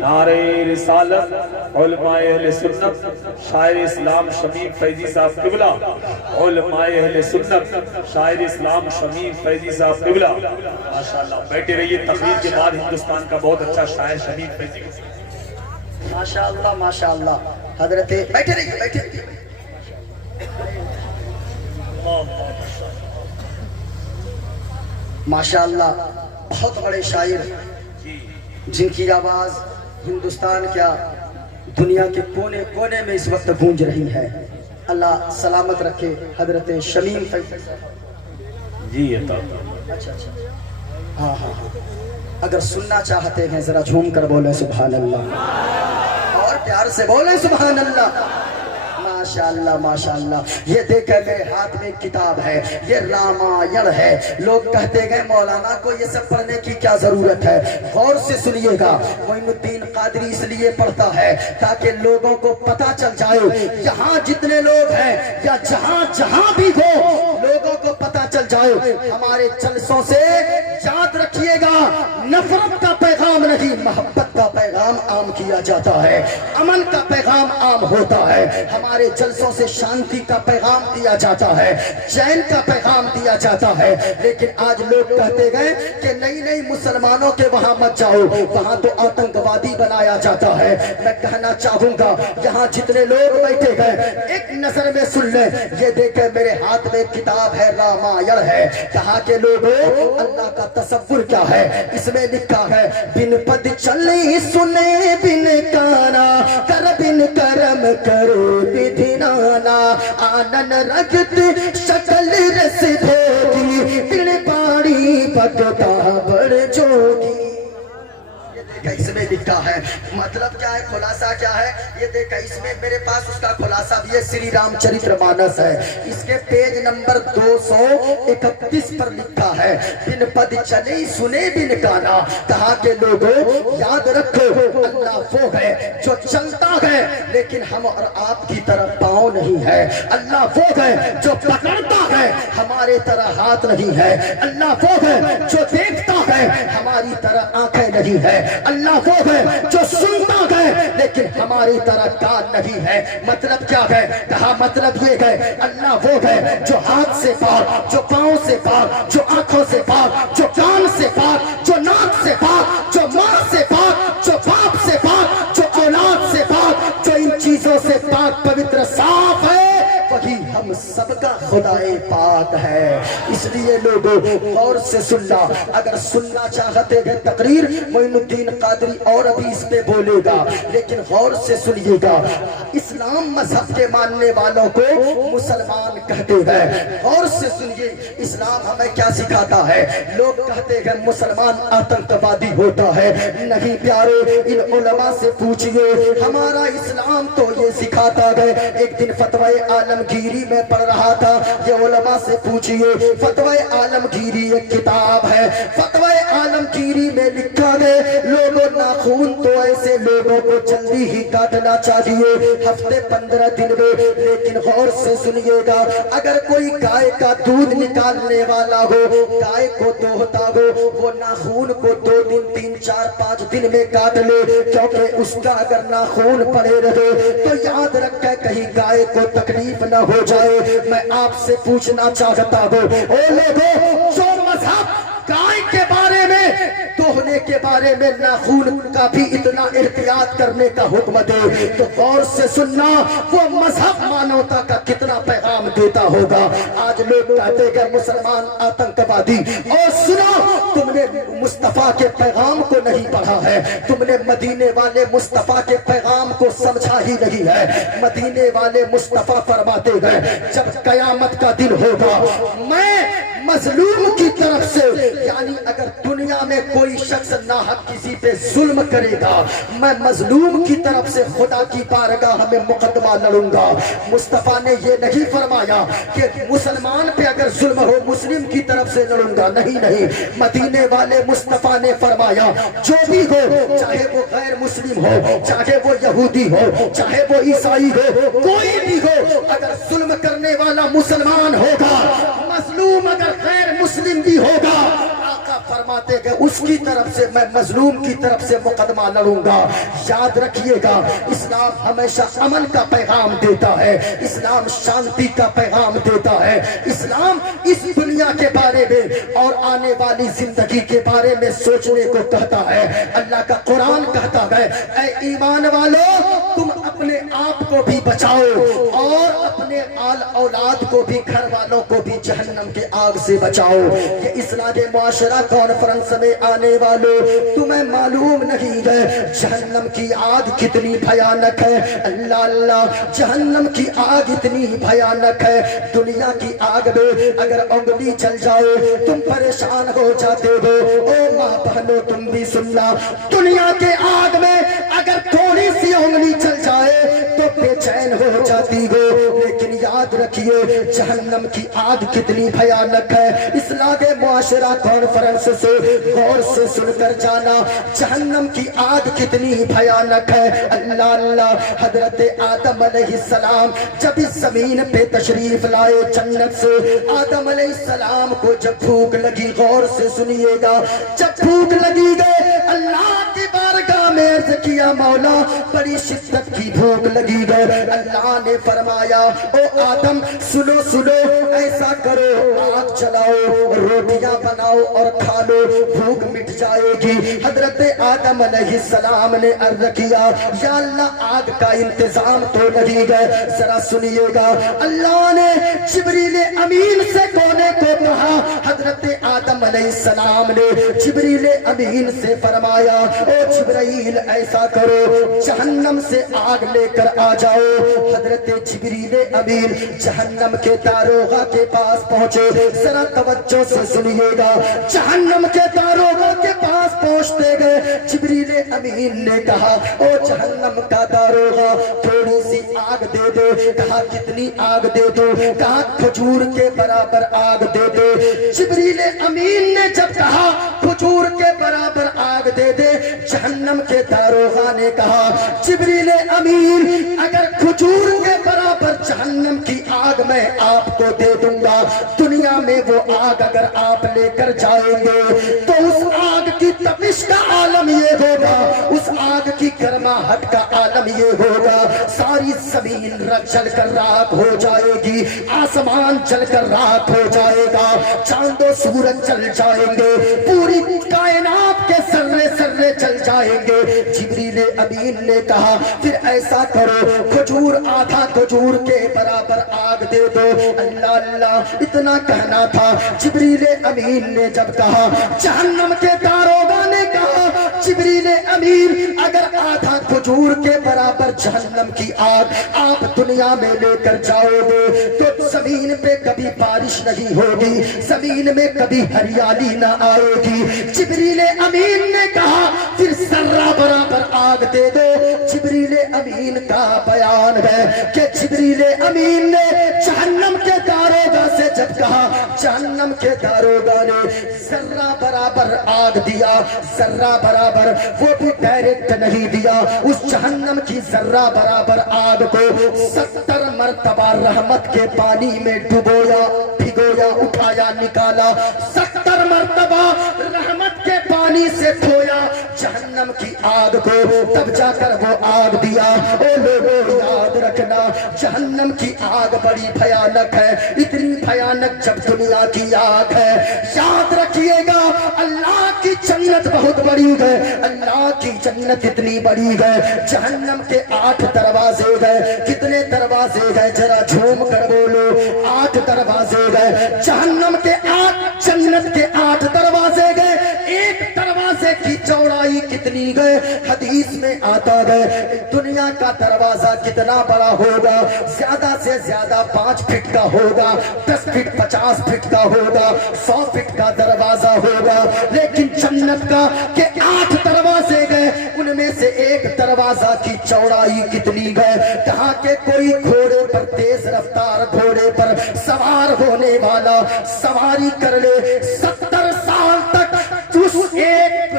नारे रिसालत, उलमाए अहले सुन्नत, शायर इस्लाम शमीम फैजी साहब किबला, उलमाए अहले सुन्नत, शायर इस्लाम शमीम फैजी साहब किबला, माशाअल्लाह। बैठे रहिए, तकरीर के बाद हिंदुस्तान का बहुत अच्छा शायर शमीम फैजी, माशाअल्लाह माशाअल्लाह। हजरत बैठे रहिए, बैठे रहिए। माशाअल्लाह, बहुत बड़े शायर जिनकी आवाज हिंदुस्तान क्या दुनिया के कोने कोने में इस वक्त गूंज रही है। अल्लाह सलामत रखे हजरत शमीम फैजी जी। अच्छा अच्छा, हाँ हाँ हाँ, अगर सुनना चाहते हैं जरा झूम कर बोले सुभान अल्लाह, और प्यार से बोले सुभान अल्लाह। माशाअल्लाह माशाअल्लाह। ये देखे मेरे हाथ में किताब है, ये रामायण है। लोग कहते गए मौलाना को ये सब पढ़ने की क्या जरूरत है। गौर से सुनिएगा, मोइनुद्दीन कादरी इसलिए पढ़ता है ताकि लोगों को पता चल जाए, यहाँ जितने लोग हैं या जहाँ जहाँ भी हो, लोगों को पता चल जाए हमारे जलसों से। याद रखिएगा, नफरत का पैगाम नहीं, मोहब्बत का पैगाम आम किया जाता है, अमन का पैगाम आम होता है, हमारे जलसों से शांति का पैगाम दिया जाता है, चैन का पैगाम दिया जाता है। लेकिन आज लोग कहते गए कि नहीं मुसलमानों के वहां मत जाओ, वहां तो आतंकवादी बनाया जाता है। मैं कहना चाहूंगा यहाँ जितने लोग बैठे गए एक नजर में सुन ले, ये देखे मेरे हाथ में किताब है, रामायण है। कहा के लोगों अल्लाह का तसव्वुर क्या है, इसमें लिखा है बिन पद चले सुने बिन काना, कर बिन करम करो विधि नाना, आनन रगत शकल रस धोगी, बिन पानी पकता बड़ जोगी। इसमें लिखा है, मतलब क्या है, खुलासा क्या है, ये देखा इसमें मेरे पास उसका खुलासा भी है। श्री रामचरितमानस है, इसके पेज नंबर 231 पर लिखा है बिन पद चले सुने बिन गाना। कहा के लोगों याद रखो अल्लाह वो है जो चलता है लेकिन हम और आपकी तरह पाँव नहीं है। अल्लाह वो है जो पकड़ता है, हमारे तरह हाथ नहीं है। अल्लाह वो है जो देखता है, हमारी तरह आंखें नहीं है। अल्लाह वो है जो सुनता है लेकिन हमारी तरह कान नहीं है। मतलब क्या है, कहा मतलब ये है अल्लाह वो है जो हाथ से पार, जो पांव से पार, जो आंखों से पार, जो कान से पार, जो नाक से पार, जो माँ से पार, जो बाप से पार, जो औलाद से पार, जो इन चीजों से पाक पवित्र साफ है, वही हम सबका खुदाए पाक है। इसलिए लोगों गौर से सुनना, अगर सुनना चाहते हैं तकरीर मोइनुद्दीन कादरी और अभी इस पे बोलेगा, लेकिन गौर से सुनिएगा। इस्लाम मजहब के मानने वालों को मुसलमान कहते हैं। गौर से सुनिए इस्लाम हमें क्या सिखाता है। लोग कहते हैं मुसलमान आतंकवादी होता है, नहीं प्यारे इन उलमा से पूछिए, हमारा इस्लाम तो ये सिखाता है। एक दिन फतवाए आलमगीरी में पढ़ रहा था, ये उलमा से पूछिए, फतवाए आलमगीरी एक किताब है, फतवाए आलमगीरी में लिखा है लोगों नाखून तो ऐसे लोगों को जल्दी ही काटना चाहिए, हफ्ते 15 दिन में। लेकिन गौर से सुनिएगा, अगर कोई गाय का दूध निकालने वाला हो, गाय को दोहता हो, वो नाखून को 2 दिन 3 4 5 दिन में काट ले, क्योंकि उसका अगर नाखून पड़े रहे तो याद रखे कहीं गाय को तकलीफ न हो जाए। मैं आपसे पूछना चाहता हूँ, ओ लोगों जो मजहब गाय के बारे में, दोहने के बारे में, नाखून का भी इतना एहतियात करने का हुक्म दे, तो गौर से सुनना वो मजहब मानवता का कितना पैगाम देता होगा। आज लोग कहते हैं मुसलमान आतंकवादी, और सुनो तुमने मुस्तफा के पैगाम को नहीं पढ़ा है, तुमने मदीने वाले मुस्तफा के पैगाम को समझा ही नहीं है। मदीने वाले मुस्तफा फरमाते हैं जब कयामत का दिन होगा, मैं मजलूम की तरफ से, यानी अगर दुनिया में कोई शख्स नाहक किसी पे जुल्म करेगा, मैं मजलूम की तरफ से खुदा की बारगाह में मुकदमा लड़ूंगा। मुस्तफा ने ये नहीं फरमाया कि मुसलमान पे अगर जुल्म हो मुस्लिम की तरफ से लड़ूंगा, नहीं, मदीने वाले मुस्तफा ने फरमाया जो भी हो, चाहे वो गैर मुस्लिम हो, चाहे वो यहूदी हो, चाहे वो ईसाई हो, कोई भी हो, अगर जुल्म करने वाला मुसलमान होगा, मजलूम अगर गैर मुस्लिम भी होगा, आका फरमाते हैं उसकी तरफ से मैं मजलूम की तरफ से मुकदमा लड़ूंगा। याद रखिएगा, इस्लाम हमेशा अमन का पैगाम देता है, इस्लाम शांति का पैगाम देता है, इस्लाम इस दुनिया के बारे में और आने वाली जिंदगी के बारे में सोचने को कहता है। अल्लाह का कुरान कहता है, ऐ ईमान वालों तुम अपने आप को भी बचाओ और अपने आल औलाद को भी, घर वालों को भी जहन्नम के आग से बचाओ। ये इस्लाह मुआशरा कॉन्फ्रेंस में आने वालों, तुम्हें मालूम नहीं है जहन्नम की आग कितनी भयानक है। अल्लाह अल्लाह, जहन्नम की आग इतनी भयानक है, दुनिया की आग में अगर उंगली चल जाए तुम परेशान हो जाते हो। ओ माँ बहनों तुम भी सुनना, दुनिया के आग में अगर थोड़ी सी उंगली चल जाए तो बेचैन हो जाती हो। लेकिन याद रखिए जहन्नम की आग कितनी भयानक है। इस्लाह के मुआशरा कॉन्फ्रेंस से गौर से सुनकर जाना, जहन्नम की आग कितनी भयानक है। अल्लाह अल्लाह, हजरत आदम अलैहिस्सलाम जब इस जमीन पे तशरीफ लाए जन्नत से, आदम अलैहिस्सलाम को जब भूख लगी, गौर से सुनिएगा, जब भूख लगी गए अल्लाह की बारगाह کیا مولا بڑی شدت کی بھوک لگی ہے۔ اللہ نے فرمایا او آدم سنو سنو، ایسا کرو آگ جلاؤ، روٹیاں بناؤ اور کھا لو، بھوک مٹ جائے گی۔ حضرت آدم علیہ السلام نے عرض کیا یا اللہ آگ کا انتظام تو نہیں ہے، ذرا سنیے گا۔ اللہ نے جبریل امین سے کونے کو کہا، حضرت آدم علیہ السلام نے جبریل امین سے فرمایا او جبرائیل ایسا کرو جہنم سے آگ لے کر آ جاؤ۔ حضرت جبریل امین جہنم کے داروغہ کے پاس پہنچے، ذرا توجہ سے سنیے گا۔ جہنم کے داروغہ کے پاس پہنچتے گئے، جبریل امین نے کہا او جہنم کا داروغہ تھوڑی سی آگ دے دو۔ کہا کتنی آگ دے دو؟ کہا کھجور کے برابر آگ دے دو۔ جبریل امین نے جب کہا کھجور کے برابر آگ دے دے، جہنم کے داروغہ نے کہا جبریل امین اگر کھجور کے برابر جہنم کی آگ میں آپ کو دے دوں گا، دنیا میں وہ آگ اگر آپ لے کر جائیں گے تو اس آگ کی تپش کا عالم یہ ہوگا، اس آگ کی گرماہٹ کا عالم یہ ہوگا، ساری زمین جل کر راکھ ہو جائے گی، آسمان جل کر راکھ ہو جائے گا، چاند و سورج جل جائیں گے، پوری کائنات کے ذرے ذرے جل جائیں گے۔ جبریل امین نے کہا پھر ایسا کرو کھجور آدھا کھجور کے برابر آگ دے دو۔ اللہ اللہ اتنا کہنا تھا، جبریل امین نے جب کہا، جہنم کے داروغہ نے کہا جبریل امین اگر آدھا کھجور کے برابر جہنم کی آگ آپ دنیا میں لے کر جاؤ گے تو زمین پہ کبھی بارش نہیں ہوگی، زمین میں کبھی ہریالی نہ آئے گی۔ جبریل امین نے کہا پھر ذرہ برابر آگ دے دو۔ جبریل امین کا بیان ہے کہ جبریل امین نے جہنم کے داروغہ سے جب کہا، جہنم کے داروغہ نے ذرہ برابر آگ دیا، ذرہ برابر، وہ بھی ڈائریکٹ نہیں دیا، اس جہنم کی ذرہ برابر آگ کو 70 مرتبہ رحمت کے پانی میں ڈبویا، بھگویا، اٹھایا، نکالا، 70 مرتبہ رحمت کے پانی سے دھویا جہنم کی آگ کو، تب جا کر وہ آگ دیا۔ اے لوگوں یاد رکھنا جہنم کی آگ بڑی بھیانک ہے، اتنی بھیانک جب دنیا کی آگ ہے۔ یاد رکھیے گا اللہ کی جنت بہت بڑی ہے، اللہ کی جنت اتنی بڑی ہے، جہنم کے 8 دروازے گئے۔ کتنے دروازے گئے ذرا جھوم کر بولو؟ 8 دروازے گئے جہنم کے 8، جنت کے 8 دروازے گئے۔ ایک دروازے کی چوڑائی کتنی گئے؟ حدیث میں آتا گئے دنیا کا دروازہ کتنا بڑا ہوگا؟ زیادہ سے زیادہ 5 فٹ کا ہوگا، 10 فٹ 50 فٹ کا ہوگا، 100 فٹ کا دروازہ ہوگا، لیکن جنت کا کہ 8 دروازے گئے، ان میں سے ایک دروازہ کی چوڑائی کتنی گئے؟ کہاں کہ کوئی گھوڑے پر تیز رفتار گھوڑے پر سوار ہونے والا سواری کر لے، 70 سال تک اس ایک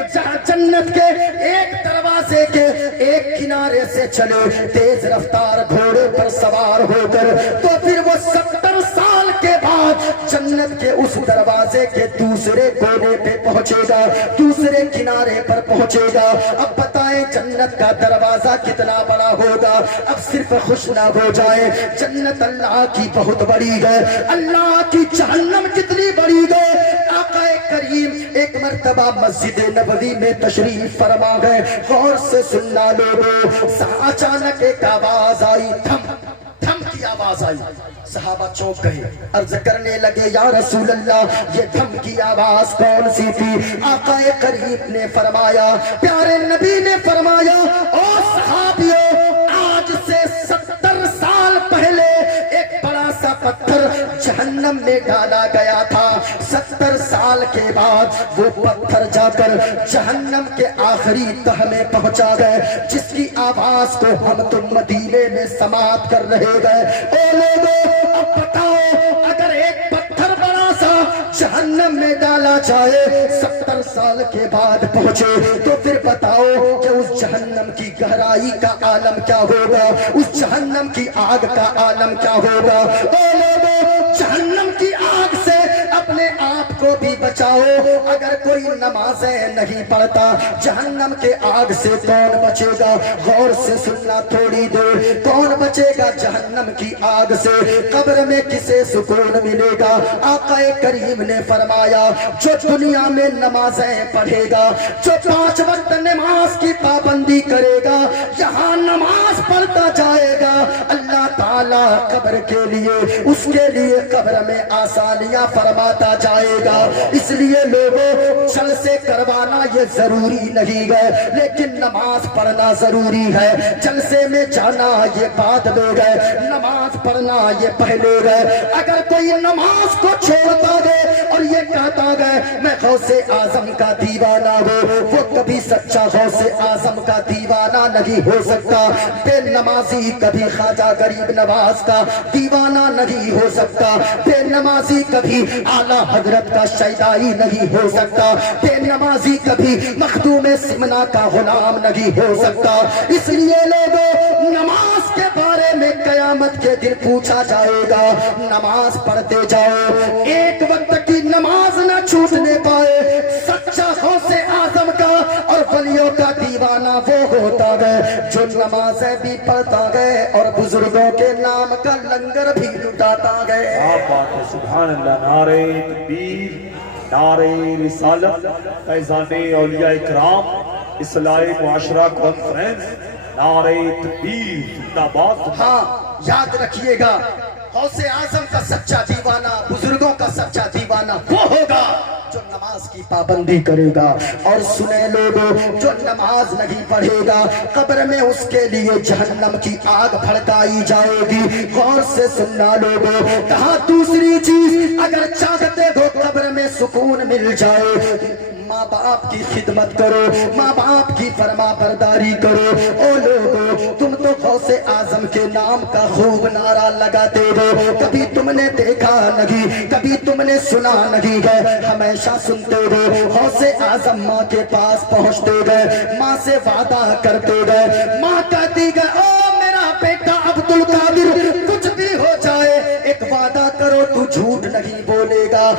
جنت کے ایک دروازے کے ایک کنارے سے چلے تیز رفتار گھوڑے پر سوار ہو کر، تو پھر وہ 70 سال کے بعد جنت کے اس دروازے کے دوسرے کونے پہ پہنچے گا، دوسرے کنارے پر پہنچے گا۔ اب بتائیں جنت کا دروازہ کتنا بڑا ہوگا؟ اب صرف خوش نہ ہو جائے، جنت اللہ کی بہت بڑی ہے، اللہ کی جہنم کتنی بڑی ہے۔ آقا کریم ایک مرتبہ مسجد نبوی میں تشریف فرما گئے، غور سے سننا لوگوں، اچانک ایک آواز آئی، تھم کی آواز آئی، صحابہ چونک گئے، عرض کرنے لگے یا رسول اللہ یہ دھم کی آواز کون سی تھی؟ آقا کریم نے فرمایا، پیارے نبی نے فرمایا، او صحابیوں آج سے 70 سال پہلے ایک بڑا سا پتھر جہنم میں ڈالا گیا تھا، 70 سال کے بعد وہ پتھر جا کر جہنم کے آخری تہ میں پہنچا گئے، جس کی آواز کو ہم تم مدینے میں سماعت کر رہے گئے۔ اے لوگوں اب بتاؤ اگر ایک پتھر بڑا سا جہنم میں ڈالا جائے 70 سال کے بعد پہنچے تو پھر بتاؤ کہ اس جہنم کی گہرائی کا عالم کیا ہوگا، اس جہنم کی آگ کا عالم کیا ہوگا۔ اے لوگوں جہنم کی آگ سے اپنے آپ کو بھی بچاؤ. اگر کوئی نمازیں نہیں پڑھتا جہنم کے آگ سے کون بچے گا؟ غور سے سننا تھوڑی دیر. کون بچے گا جہنم کی آگ سے؟ قبر میں کسے سکون ملے گا؟ آقا کریم نے فرمایا جو دنیا میں نمازیں پڑھے گا, جو 5 وقت نماز کی پابندی کرے گا, یہاں نماز پڑھتا جائے گا, اللہ تعالیٰ قبر کے لیے اس کے لیے قبر میں آسانیاں فرماتا جائے گا. اس لیے لوگوں جلسے کروانا یہ ضروری نہیں ہے, لیکن نماز پڑھنا ضروری ہے. جلسے میں جانا یہ بعد میں ہے, نماز پڑھنا یہ پہلے ہے. اگر کوئی نماز کو چھوڑتا گئے اور یہ کہتا گئے میں غوث اعظم کا دیوانہ ہوں, وہ کبھی سچا غوث اعظم کا دیوانہ نہیں ہو سکتا. بے نمازی کبھی خواجہ غریب نواز کا دیوانہ نہیں ہو سکتا. بے نمازی کبھی اعلیٰ حضرت کا شیدائی نہیں ہو سکتا. بے نمازی کبھی مخدوم سمنا کا غلام نہیں ہو سکتا. اس لیے لوگوں نماز کے بارے میں قیامت کے دن پوچھا جائے گا. نماز پڑھتے جاؤ, ایک وقت کی نماز نہ چھوٹنے پائے. سچا غوث اعظم کا اور ولیوں کا دیوانہ وہ ہوتا گئے جو نمازیں بھی پڑھتا گئے اور بزرگوں کے نام کا لنگر بھی لٹاتا گئے. آپ بات ہے, سبحان اللہ. نعرہ تکبیر, نعرہ رسالت, فیضان اولیاء اکرام, اصلاح معاشرہ کانفرنس, نعرہ تکبیر زندہ باد. ہاں یاد رکھیے گا, غوث اعظم کا سچا دیوانہ, بزرگوں کا سچا دیوانہ وہ ہوگا جو نماز کی پابندی کرے گا. اور سنے لوگوں, جو نماز نہیں پڑھے گا قبر میں اس کے لیے جہنم کی آگ بھڑکائی جائے گی. غور سے سننا لوگوں, کہاں دوسری چیز اگر چاہتے ہو قبر میں سکون مل جائے, ماں باپ کی خدمت کرو, ماں باپ کی فرما برداری کرو. او لوگو, تم تو غوث اعظم کے نام کا خوب نعرہ لگاتے ہو, کبھی تم نے دیکھا نہیں, کبھی تم نے سنا نہیں ہے, ہمیشہ سنتے ہو. غوث اعظم ماں کے پاس پہنچتے گئے, ماں سے وعدہ کرتے گئے. ماں کہتی گئے او میرا بیٹا عبد القادر, کچھ بھی ہو جائے ایک وعدہ کرو تو جھوٹ نہیں بولے گا.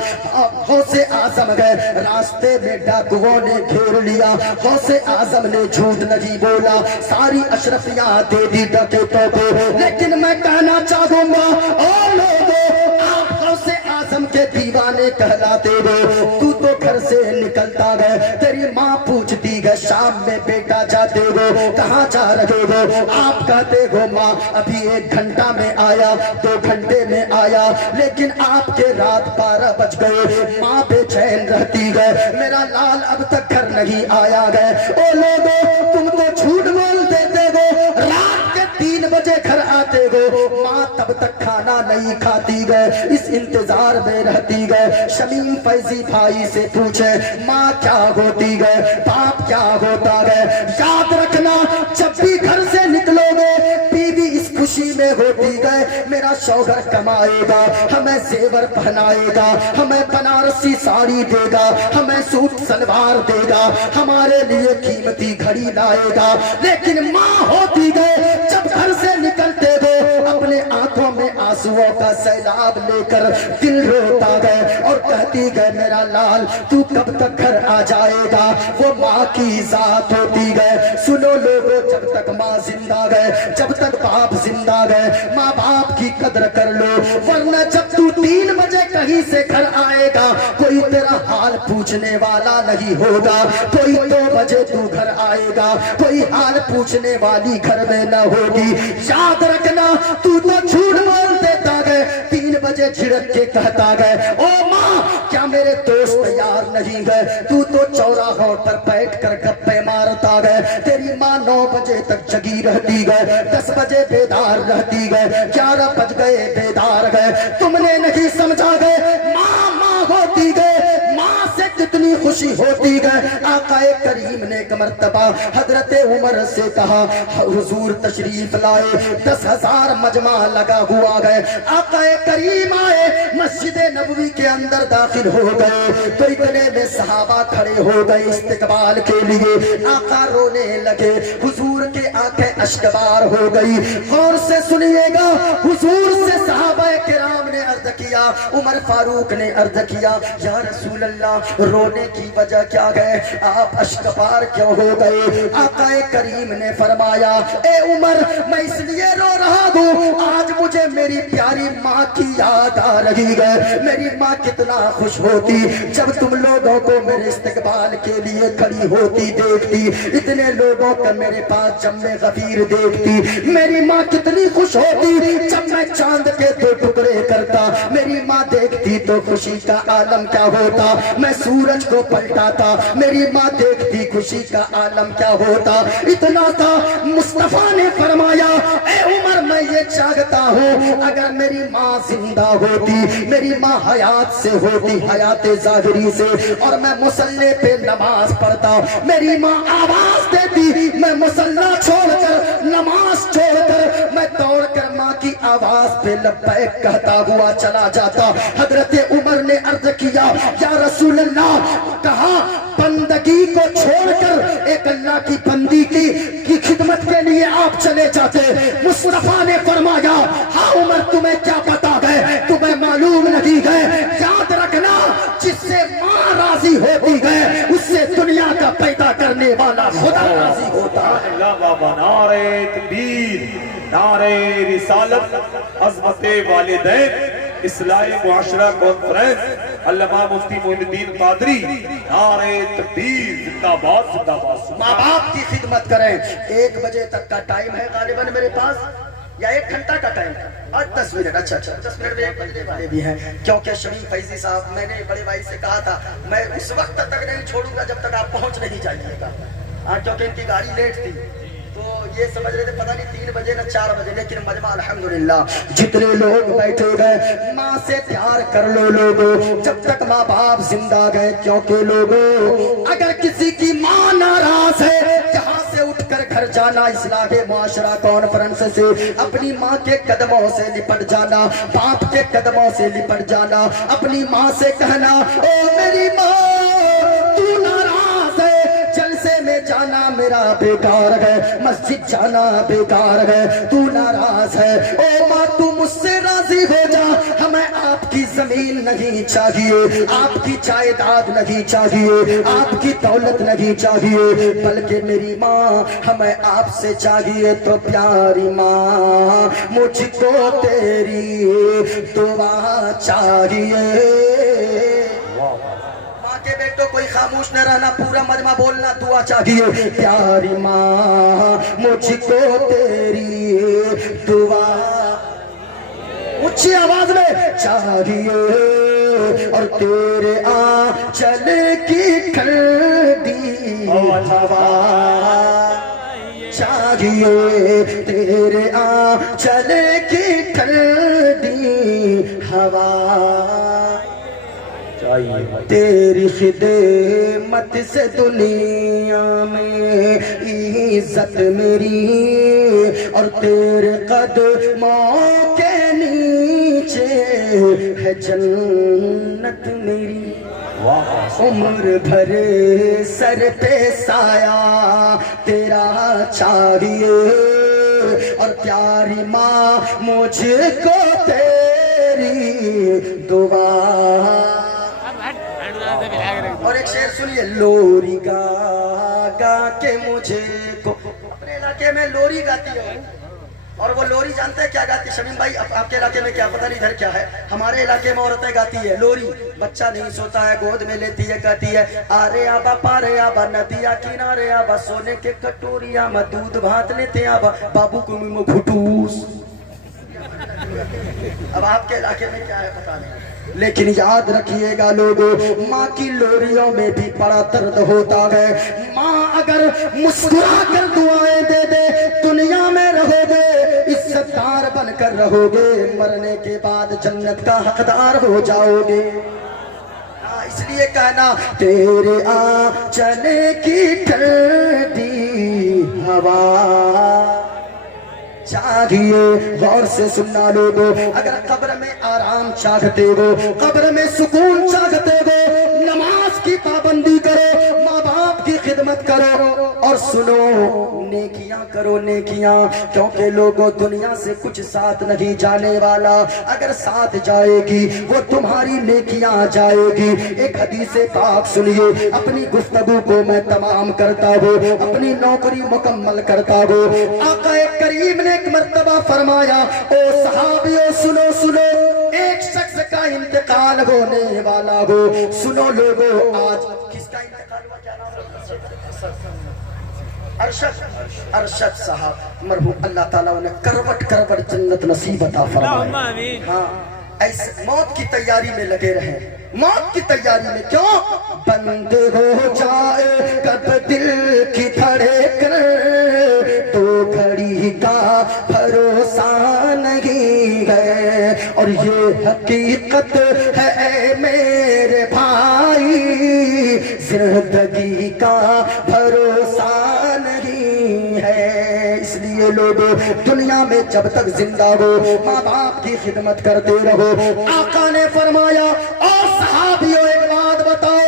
غوث اعظم گئے, راستے میں ڈاکوؤں نے گھیر لیا, غوث اعظم نے جھوٹ نہیں بولا, ساری اشرفیاں دے دی ڈکیتوں کو. لیکن میں کہنا چاہوں گا او لوگوں, آپ غوث اعظم کے دیوانے کہلاتے ہو. تو گھر سے نکلتا گئے, تیری ماں پوچھتی گئے شام میں بیٹا جاتے ہو کہاں جا رہے ہو, آپ کہتے ہو ماں ابھی 1 گھنٹہ میں آیا, 2 گھنٹے میں آیا, لیکن آپ کے رات 12 بج گئے. ماں بے چین رہتی گئے, میرا لال اب تک گھر نہیں آیا گئے. او لوگوں, تم تو جھوٹ بول دیتے ہو, رات کے 3 بجے گھر آتے ہو, ماں تب تک کھانا نہیں کھاتی گئے, اس انتظار میں رہتی گئے. شمیم فیضی بھائی سے پوچھے ماں کیا ہوتی گئے, باپ کیا ہوتا گئے. یاد رکھنا جب بھی گھر سے نکلو گے بیوی اس خوشی میں ہوتی گئے میرا شوہر کمائے گا, ہمیں زیور پہنائے گا, ہمیں بنارسی ساڑی دے گا, ہمیں سوٹ سلوار دے گا, ہمارے لیے قیمتی گھڑی لائے گا. لیکن ماں ہوتی گئے جب گھر سے نکلتے گئے اپنے آنکھوں میں آنسوؤں کا سیلاب لے کر دل روتا گئے اور کہتی گئے میرا لال تو کب تک گھر آ جائے گا. وہ ماں کی ذات ہوتی گئے. سنو لوگوں, جب تک ماں زندہ گئے, جب تک باپ زندہ گئے, ماں باپ کی قدر کر لو, ورنہ جب تو 3 بجے کہیں سے گھر آئے گا کوئی تیرا حال پوچھنے والا نہیں ہوگا. کوئی 2 بجے تو گھر آئے گا, کوئی حال پوچھنے والی گھر میں نہ ہوگی. یاد رکھنا تو جھوٹ بول دیتا گئے, 3 بجے جھڑک کے کہتا گئے او ماں کیا میرے دوست یار نہیں گئے, تو چوراہوں پر بیٹھ کر گپے مارتا گئے. تیری ماں 9 بجے تک جگی رہتی گئے, 10 بجے بیدار رہتی گئے, 11 بج گئے بیدار گئے. تم نے نہیں سمجھا گئے ماں ماں ہوتی گئے, ماں سے کتنی خوشی ہوتی گئے. آقا کریم نے ایک مرتبہ حضرت عمر سے کہا حضور تشریف لائے, 10,000 مجمع لگا ہوا گئے. آقا کریم آئے, مسجد نبوی کے اندر داخل ہو گئے تو اتنے میں صحابہ کھڑے ہو گئے استقبال کے لیے. آقا رونے لگے, حضور کے آنکھیں अश्कबार हो गई। गौर से सुनिएगा, हुजूर से सहाबा किराम ने अर्ज किया, उमर फारूक ने अर्ज किया, या रसूल अल्लाह रोने की वजह क्या है, आप अश्कबार क्यों हो गए? आकाए करीम ने फरमाया, ए उमर मैं इसलिए रो रहा हूँ, आज मुझे मेरी प्यारी माँ की याद आ रही है। मेरी माँ कितना खुश होती जब तुम लोगों को मेरे इस्तकबाल के लिए खड़ी होती देखती, इतने लोगों का मेरे पास जम्मे गफीर देखती। मेरी माँ कितनी खुश होती जब मैं चांद के दो टुकड़े करता, मेरी माँ देखती तो खुशी का आलम क्या होता। मैं सूरज को पलटाता, मेरी माँ देखती खुशी का आलम क्या होता। इतना था, मुस्तफा ने फरमाया, ए उमर मैं ये चाहता हूँ अगर मेरी माँ जिंदा होती, मेरी माँ हयात से होती, हयात ज़ाहिरी से, और मैं मुसल्ले पे नमाज पढ़ता, मेरी माँ आवाज देती, मैं मुसल्ला छोड़कर, नमाज छोड़कर मैं दौड़कर माँ की आवाज पे लब्बैक कहता हुआ चला जाता। हजरत उमर ने अर्ज किया, या रसूल अल्लाह, कहा बंदगी को छोड़कर एक अल्लाह की बंदी की खिदमत के लिए आप चले जाते। मुस्तफा ने फरमाया, हाँ उमर तुम्हें क्या पता है, तुम्हें मालूम नहीं है, याद रखना जिससे माँ राजी होती है उससे दुनिया का पैदा करने वाला खुदा राजी होता है। नारे तकबीर, नारे रिसालत, अज़मते वालिदैन, इस्लाही मुआशरा कॉन्फ्रेंस, अल्लामा मुफ्ती मोइनुद्दीन कादरी, नारे तकबीर, जिंदाबाद जिंदाबाद। माँ बाप की खिदमत करें। 1 बजे तक का टाइम है गालिबन मेरे पास, या 1 घंटा का टाइम है, और 10 मिनट, अच्छा 10 मिनट में 1 बजने वाले भी हैं, क्योंकि शमीम फैजी साहब, मैंने बड़े भाई से कहा था मैं उस वक्त तक नहीं छोड़ूंगा जब तक आप पहुंच नहीं जाइएगा, क्योंकि इनकी गाड़ी लेट थी, तो ये समझ रहे थे पता नहीं 3 बजे ना 4 बजे, लेकिन मजमा अल्हम्दुलिल्लाह जितने लोग बैठे गए, माँ से प्यार कर लो लोगों, जब तक माँ बाप जिंदा गए, क्योंकि लोगों अगर किसी की माँ नाराज है, यहाँ से उठकर घर जाना, इस्लाही मुआशरा कॉन्फ्रेंस से अपनी माँ के कदमों से लिपट जाना, बाप के कदमों से लिपट जाना, अपनी माँ से कहना, ओ मेरी माँ तू नाराज है, जलसे में जाना मेरा बेकार है, मस्जिद जाना बेकार है, तू नाराज है, ओ माँ तू मुझसे राजी हो जा, हमें आपकी जमीन नहीं चाहिए, आपकी जायदाद नहीं चाहिए, आपकी दौलत नहीं चाहिए, बल्कि मेरी माँ हमें आपसे चाहिए। तो प्यारी माँ मुझको तेरी दुआ चाहिए। के बेटो कोई खामोश न रहना, पूरा मजमा बोलना, दुआ चाहिए। प्यारी माँ मुझको तेरी दुआ ऊंची आवाज में चाहिए, और तेरे आंचल की ठंडी हवा चाहिए, तेरे आंचल की ठंडी हवा, तेरी खिदमत से दुनिया में इज्जत मेरी, और तेरे कदमों के नीचे है जन्नत मेरी। उम्र भर सर पे साया तेरा चाहिए, और प्यारी माँ मुझको तेरी दुआ। और एक शेर सुनिए, लोरी गा गा के मुझे को, अपने इलाके में लोरी गाती है, और वो लोरी जानते हैं क्या गाती है शमीम भाई? आपके इलाके में क्या पता नहीं, इधर क्या है, हमारे इलाके में औरतें गाती है लोरी। बच्चा नहीं सोता है, गोद में लेती है, कहती है, आरे आबा पारे आबा नदिया किनारे आबा, सोने के कटोरिया में दूध भात लेते आबा, बाबू को मुंह में घुटूस। अब आपके इलाके में क्या है पता नहीं, लेकिन याद रखिएगा लोगों, माँ की लोरियों में भी बड़ा दर्द होता है। माँ अगर मुस्कुरा कर दुआएं दे दे, दुनिया में रहोगे इज्जतदार बनकर रहोगे, मरने के बाद जन्नत का हकदार हो जाओगे। इसलिए कहना, तेरे आंचल की ठंडी हवा चाहिए। गौर से सुनना लोगों, अगर कब्र में आराम चाहते हो, कब्र में सुकून चाहते हो, नमाज की पाबंदी करो, माँ बाप की खिदमत करो और सुनो, नेकियां करो नेकियां, क्योंकि लोगों दुनिया से कुछ साथ नहीं जाने वाला, अगर साथ जाएगी वो तुम्हारी नेकियां जाएगी। एक हदीस पाक सुनिए, अपनी गुफ्तगू को मैं तमाम करता हूँ, अपनी नौकरी मुकम्मल करता हूँ। आका करीम ने एक मर्तबा फरमाया, ओ सहाबियों सुनो सुनो, एक शख्स का इंतकाल होने वाला हो। सुनो लोगों, आज किसका इंतकाल हुआ, क्या नाम है? अरशद साहब मरहूम, अल्लाह ताला उन्हें करवट करवट जन्नत नसीब अता फरमाए। हाँ, ऐसे मौत की तैयारी में लगे रहे, मौत की तैयारी में। क्यों? बंद हो जाए कब दिल की धड़कन, तो घड़ी का भरोसा नहीं है, और ये हकीकत है मेरे भाई, जिंदगी का भरोसा नहीं है। इसलिए लोगों, दुनिया में जब तक जिंदा हो माँ बाप की खिदमत करते रहो। आका ने फरमाया, ओ सहाबियों एक बात बताओ,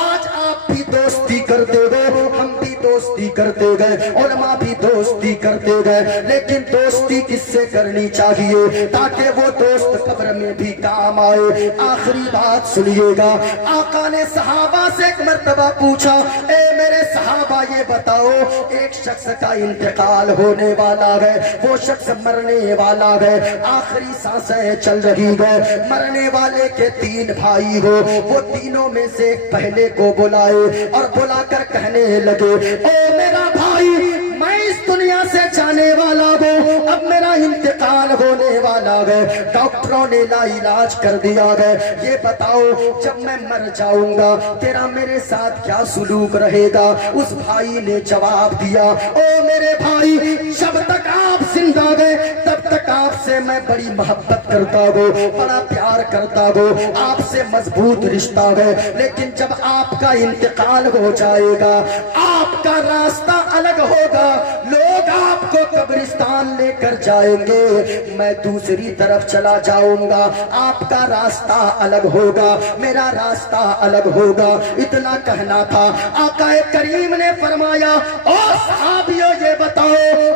आज आप भी दोस्ती करते गए, हम भी दोस्ती करते गए, उलमा भी दोस्ती करते गए, लेकिन दोस्ती किससे करनी चाहिए ताकि वो दोस्त कब्र में भी काम आए। आखिरी बात सुनिएगा, आका ने सहाबा से एक मर्तबा पूछा, ए मेरे सहाबा ये बताओ, एक शख्स का इंतकाल होने वाला है, वो शख्स मरने वाला है, आखिरी सांसें चल रही है, मरने वाले के 3 भाई हो, वो तीनों में से पहले को बुलाए और बुलाकर कहने लगे, ओ मेरा भाई, मैं इस दुनिया से जाने वाला हूँ, अब मेरा इंतकाल होने वाला है, डॉक्टरों ने लाइलाज कर दिया है, ये बताओ जब मैं मर जाऊंगा तेरा मेरे साथ क्या सुलूक रहेगा। उस भाई ने जवाब दिया, ओ मेरे भाई, जब तक आप जिंदा गए तब तक आपसे मैं बड़ी मोहब्बत करता हूँ, बड़ा प्यार करता हूँ, आपसे मजबूत रिश्ता है, लेकिन जब आपका इंतकाल हो जाएगा आपका रास्ता अलग होगा, लोग आपको कब्रिस्तान लेकर जाएंगे, मैं दूसरी तरफ चला जाऊंगा, आपका रास्ता अलग होगा, मेरा रास्ता अलग होगा। इतना कहना था। आका करीम ने फरमाया, ओ सहाबियों ये बताओ,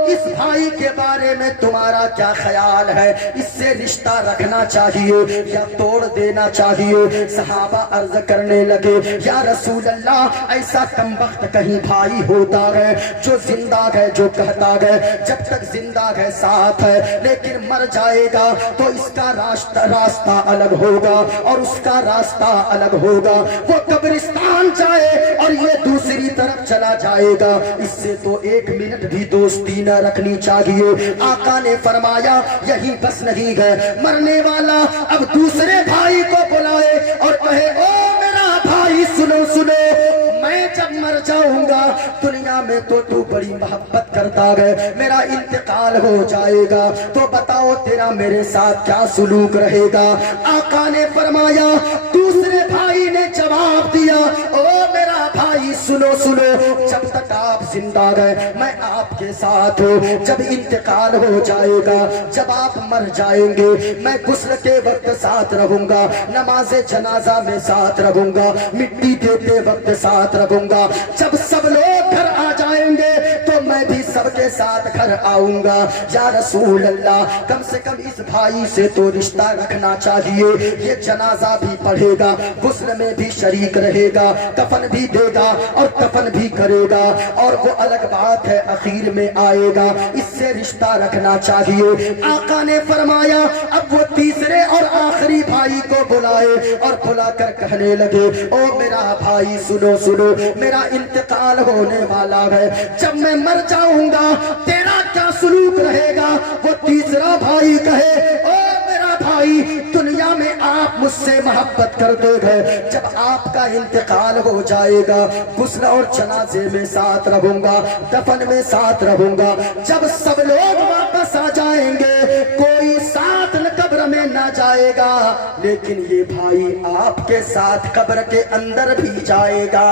इस भाई के बारे में तुम्हारा क्या ख्याल है, इससे रिश्ता रखना चाहिए या तोड़ देना चाहिए। सहाबा अर्ज करने लगे, या रसूल अल्लाह, ऐसा कमबख्त कहीं भाई होता है जो जिंदा है, जो कहता है जब तक जिंदा है साथ है, लेकिन मर जाएगा तो इसका रास्ता अलग होगा और उसका रास्ता अलग होगा, वो कब्रिस्तान जाए और ये दूसरी तरफ चला जाएगा, इससे तो 1 मिनट भी दोस्ती न रखनी चाहिए। आका ने फरमाया, यही बस नहीं है, मरने वाला अब दूसरे भाई को बुलाए और कहे, ओ मेरा भाई सुनो सुनो, मैं जब मर जाऊंगा दुनिया में तो तू बड़ी मोहब्बत करता है, मेरा इंतकाल हो जाएगा तो बताओ तेरा मेरे साथ क्या सुलूक रहेगा। आका ने फरमाया, दूसरे भाई ने जवाब दिया, ओ मेरा भाई सुनो सुनो, जब तक आप जिंदा है मैं आपके साथ हूँ, जब इंतकाल हो जाएगा, जब आप मर जाएंगे, मैं गुस्ल के वक्त साथ रहूंगा, नमाज जनाजा में साथ रहूंगा, मिट्टी देते वक्त साथ रहूंगा, जब सब लोग घर आ जाएंगे तो मैं भी सबके साथ घर आऊंगा। या रसूल अल्लाह, कम से कम इस भाई से तो रिश्ता रखना चाहिए, ये जनाजा भी पढ़ेगा, गुस्ल में भी शरीक रहेगा, कफन भी देगा और कफन भी करेगा, और वो अलग बात है आखिर में आएगा, इससे रिश्ता रखना चाहिए। आका ने फरमाया, अब वो तीसरे और आखिरी भाई को बुलाए और बुलाकर कहने लगे, ओ मेरा भाई सुनो सुनो, मेरा इंतकाल होने वाला है, जब मैं मर जाऊंगा तेरा क्या सुलूक रहेगा। वो तीसरा भाई कहे, ओ मेरा भाई, दुनिया में आप मुझसे मोहब्बत करते थे, जब आपका इंतकाल हो जाएगा गुस्ल और जनाजे में साथ रहूंगा, दफन में साथ रहूंगा, जब सब लोग वापस आ जाएंगे कोई साथ कब्र में ना जाएगा, लेकिन ये भाई आपके साथ कब्र के अंदर भी जाएगा।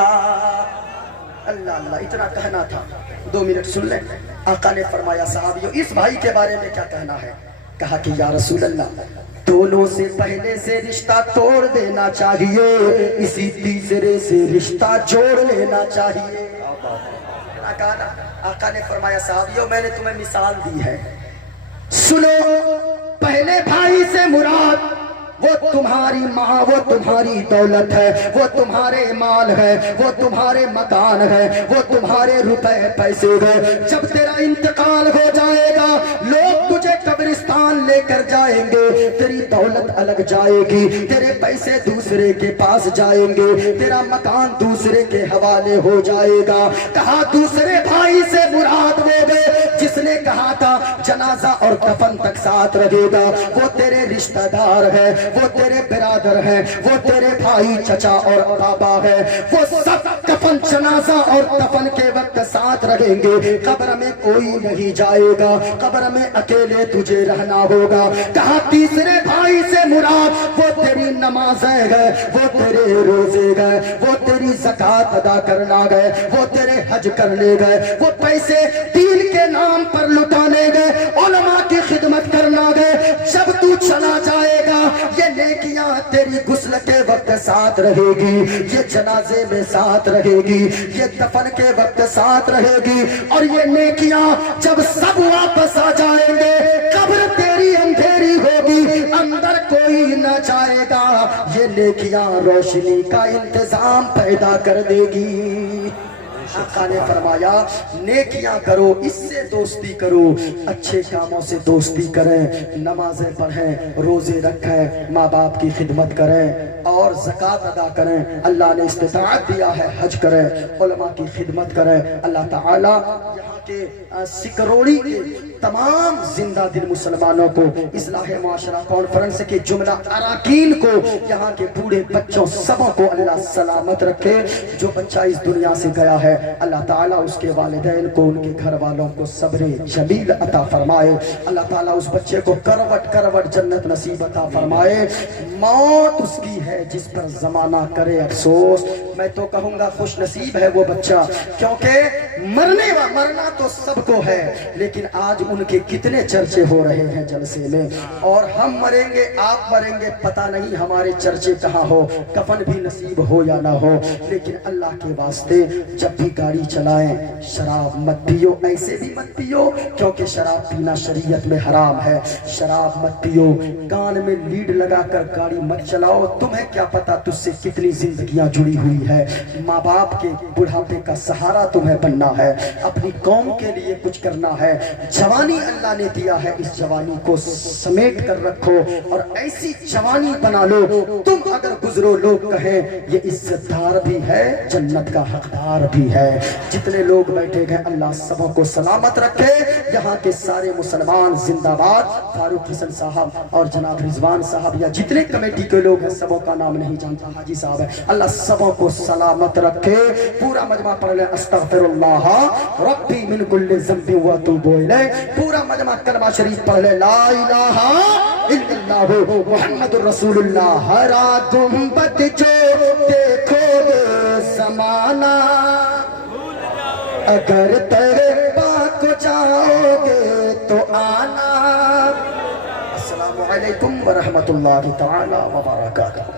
अल्लाह अल्लाह, इतना कहना था, 2 मिनट सुन ले। आका ने फरमाया, साहबियों इस भाई के बारे में क्या कहना है। کہا کہ یا رسول اللہ دونوں سے پہلے سے رشتہ توڑ دینا چاہیے، اسی تیسرے سے رشتہ جوڑ لینا چاہیے۔ آقا نے فرمایا صحابیوں میں نے تمہیں مثال دی ہے، سنو، پہلے بھائی سے مراد وہ تمہاری ماں، وہ تمہاری دولت ہے، وہ تمہارے مال ہے، وہ تمہارے مکان ہے، وہ تمہارے روپے پیسے ہے۔ جب تیرا انتقال ہو جائے گا لوگ تجھے قبرستان لے کر جائیں گے، تیری دولت الگ جائے گی، تیرے پیسے دوسرے کے پاس جائیں گے، تیرا مکان دوسرے کے حوالے ہو جائے گا۔ کہا دوسرے بھائی سے مراد وہ گئے جس نے کہا تھا جنازہ اور کفن تک ساتھ رہے گا، وہ تیرے رشتہ دار ہے، وہ تیرے برادر ہیں، وہ تیرے بھائی چچا اور بابا ہے، وہ سب کفن جنازہ اور کفن کے وقت ساتھ رہیں گے، قبر میں کوئی نہیں جائے گا، قبر میں اکیلے تجھے رہنا ہوگا۔ کہا تیسرے بھائی سے مراد وہ تیری نمازیں گئے، وہ تیرے روزے گئے، وہ تیری زکوٰۃ ادا کرنا گئے، وہ تیرے حج کرنے گئے، وہ پیسے دین کے نام پر لٹانے گئے، علماء کی خدمت کرنا گئے۔ جب تو چلا جائے گا یہ نیکیاں تیری غسل کے وقت ساتھ رہے گی، یہ جنازے میں ساتھ رہے گی، یہ دفن کے وقت ساتھ رہے گی، اور یہ نیکیاں جب سب واپس آ جائیں گے قبر تیری اندھیری ہوگی، اندر کوئی نہ جائے گا، یہ نیکیاں روشنی کا انتظام پیدا کر دے گی۔ آقا نے فرمایا نیکیاں کرو، اس سے دوستی کرو، اچھے کاموں سے دوستی کریں، نمازیں پڑھیں، روزے رکھیں، ماں باپ کی خدمت کریں اور زکوٰۃ ادا کریں، اللہ نے استطاعت دیا ہے حج کریں، علماء کی خدمت کریں۔ اللہ تعالیٰ یہاں کے سکروڑی کے تمام زندہ دل مسلمانوں کو اصلاح معاشرہ کانفرنس کے جملہ اراکین کو، یہاں کے بوڑھے بچوں سبوں کو اللہ سلامت رکھے۔ جو بچہ اس دنیا سے گیا ہے اللہ تعالیٰ اس کے والدین کو، ان کے گھر والوں کو صبر جمیل عطا فرمائے، اللہ تعالیٰ اس بچے کو کروٹ کروٹ جنت نصیب عطا فرمائے۔ موت اس کی ہے جس پر زمانہ کرے افسوس، میں تو کہوں گا خوش نصیب ہے وہ بچہ، کیونکہ مرنا تو سب کو ہے، لیکن آج ان کے کتنے چرچے ہو رہے ہیں جلسے میں، اور ہم مریں گے آپ مریں گے پتہ نہیں ہمارے چرچے کہاں ہو، کفن بھی نصیب ہو یا نہ ہو، لیکن اللہ کے واسطے جب بھی گاڑی چلائیں شراب مت پیو، ایسے بھی مت پیو کیونکہ شراب پینا شریعت میں حرام ہے، شراب مت پیو، کان میں لیڈ لگا کر گاڑی مت چلاؤ، تمہیں کیا پتا تجھ سے کتنی زندگیاں جڑی ہوئی ہے، ماں باپ کے بڑھاپے کا سہارا تمہیں بننا ہے، اپنی قوم کے لیے کچھ کرنا ہے، جوانی اللہ نے دیا ہے، اس جوانی کو سمیٹ کر رکھو اور ایسی جوانی بنا لو، تم اگر گزرو لوگ کہیں یہ عزت دار بھی ہے، جنت کا حقدار بھی ہے۔ جتنے لوگ بیٹھے گئے اللہ سبوں کو سلامت رکھے، یہاں کے سارے مسلمان زندہ باد، فاروق حسن صاحب اور جناب رضوان صاحب یا جتنے کمیٹی کے لوگ ہیں سبوں کا نام نہیں جانتا، حاجی صاحب ہے، اللہ سبوں کو سلامت رکھے۔ پورا مجمع پڑھ لیں استغفر اللہ ربی من کل ذنب واتوب الیہ، پورا مجمع کلمہ شریف پڑھ لیں لا الہ الا اللہ محمد الرسول اللہ۔ ہرا گنبد جو دیکھو گے زمانہ، اگر تڑپا کو جاؤ گے تو آنا۔ السلام علیکم ورحمۃ اللہ تعالی وبرکاتہ۔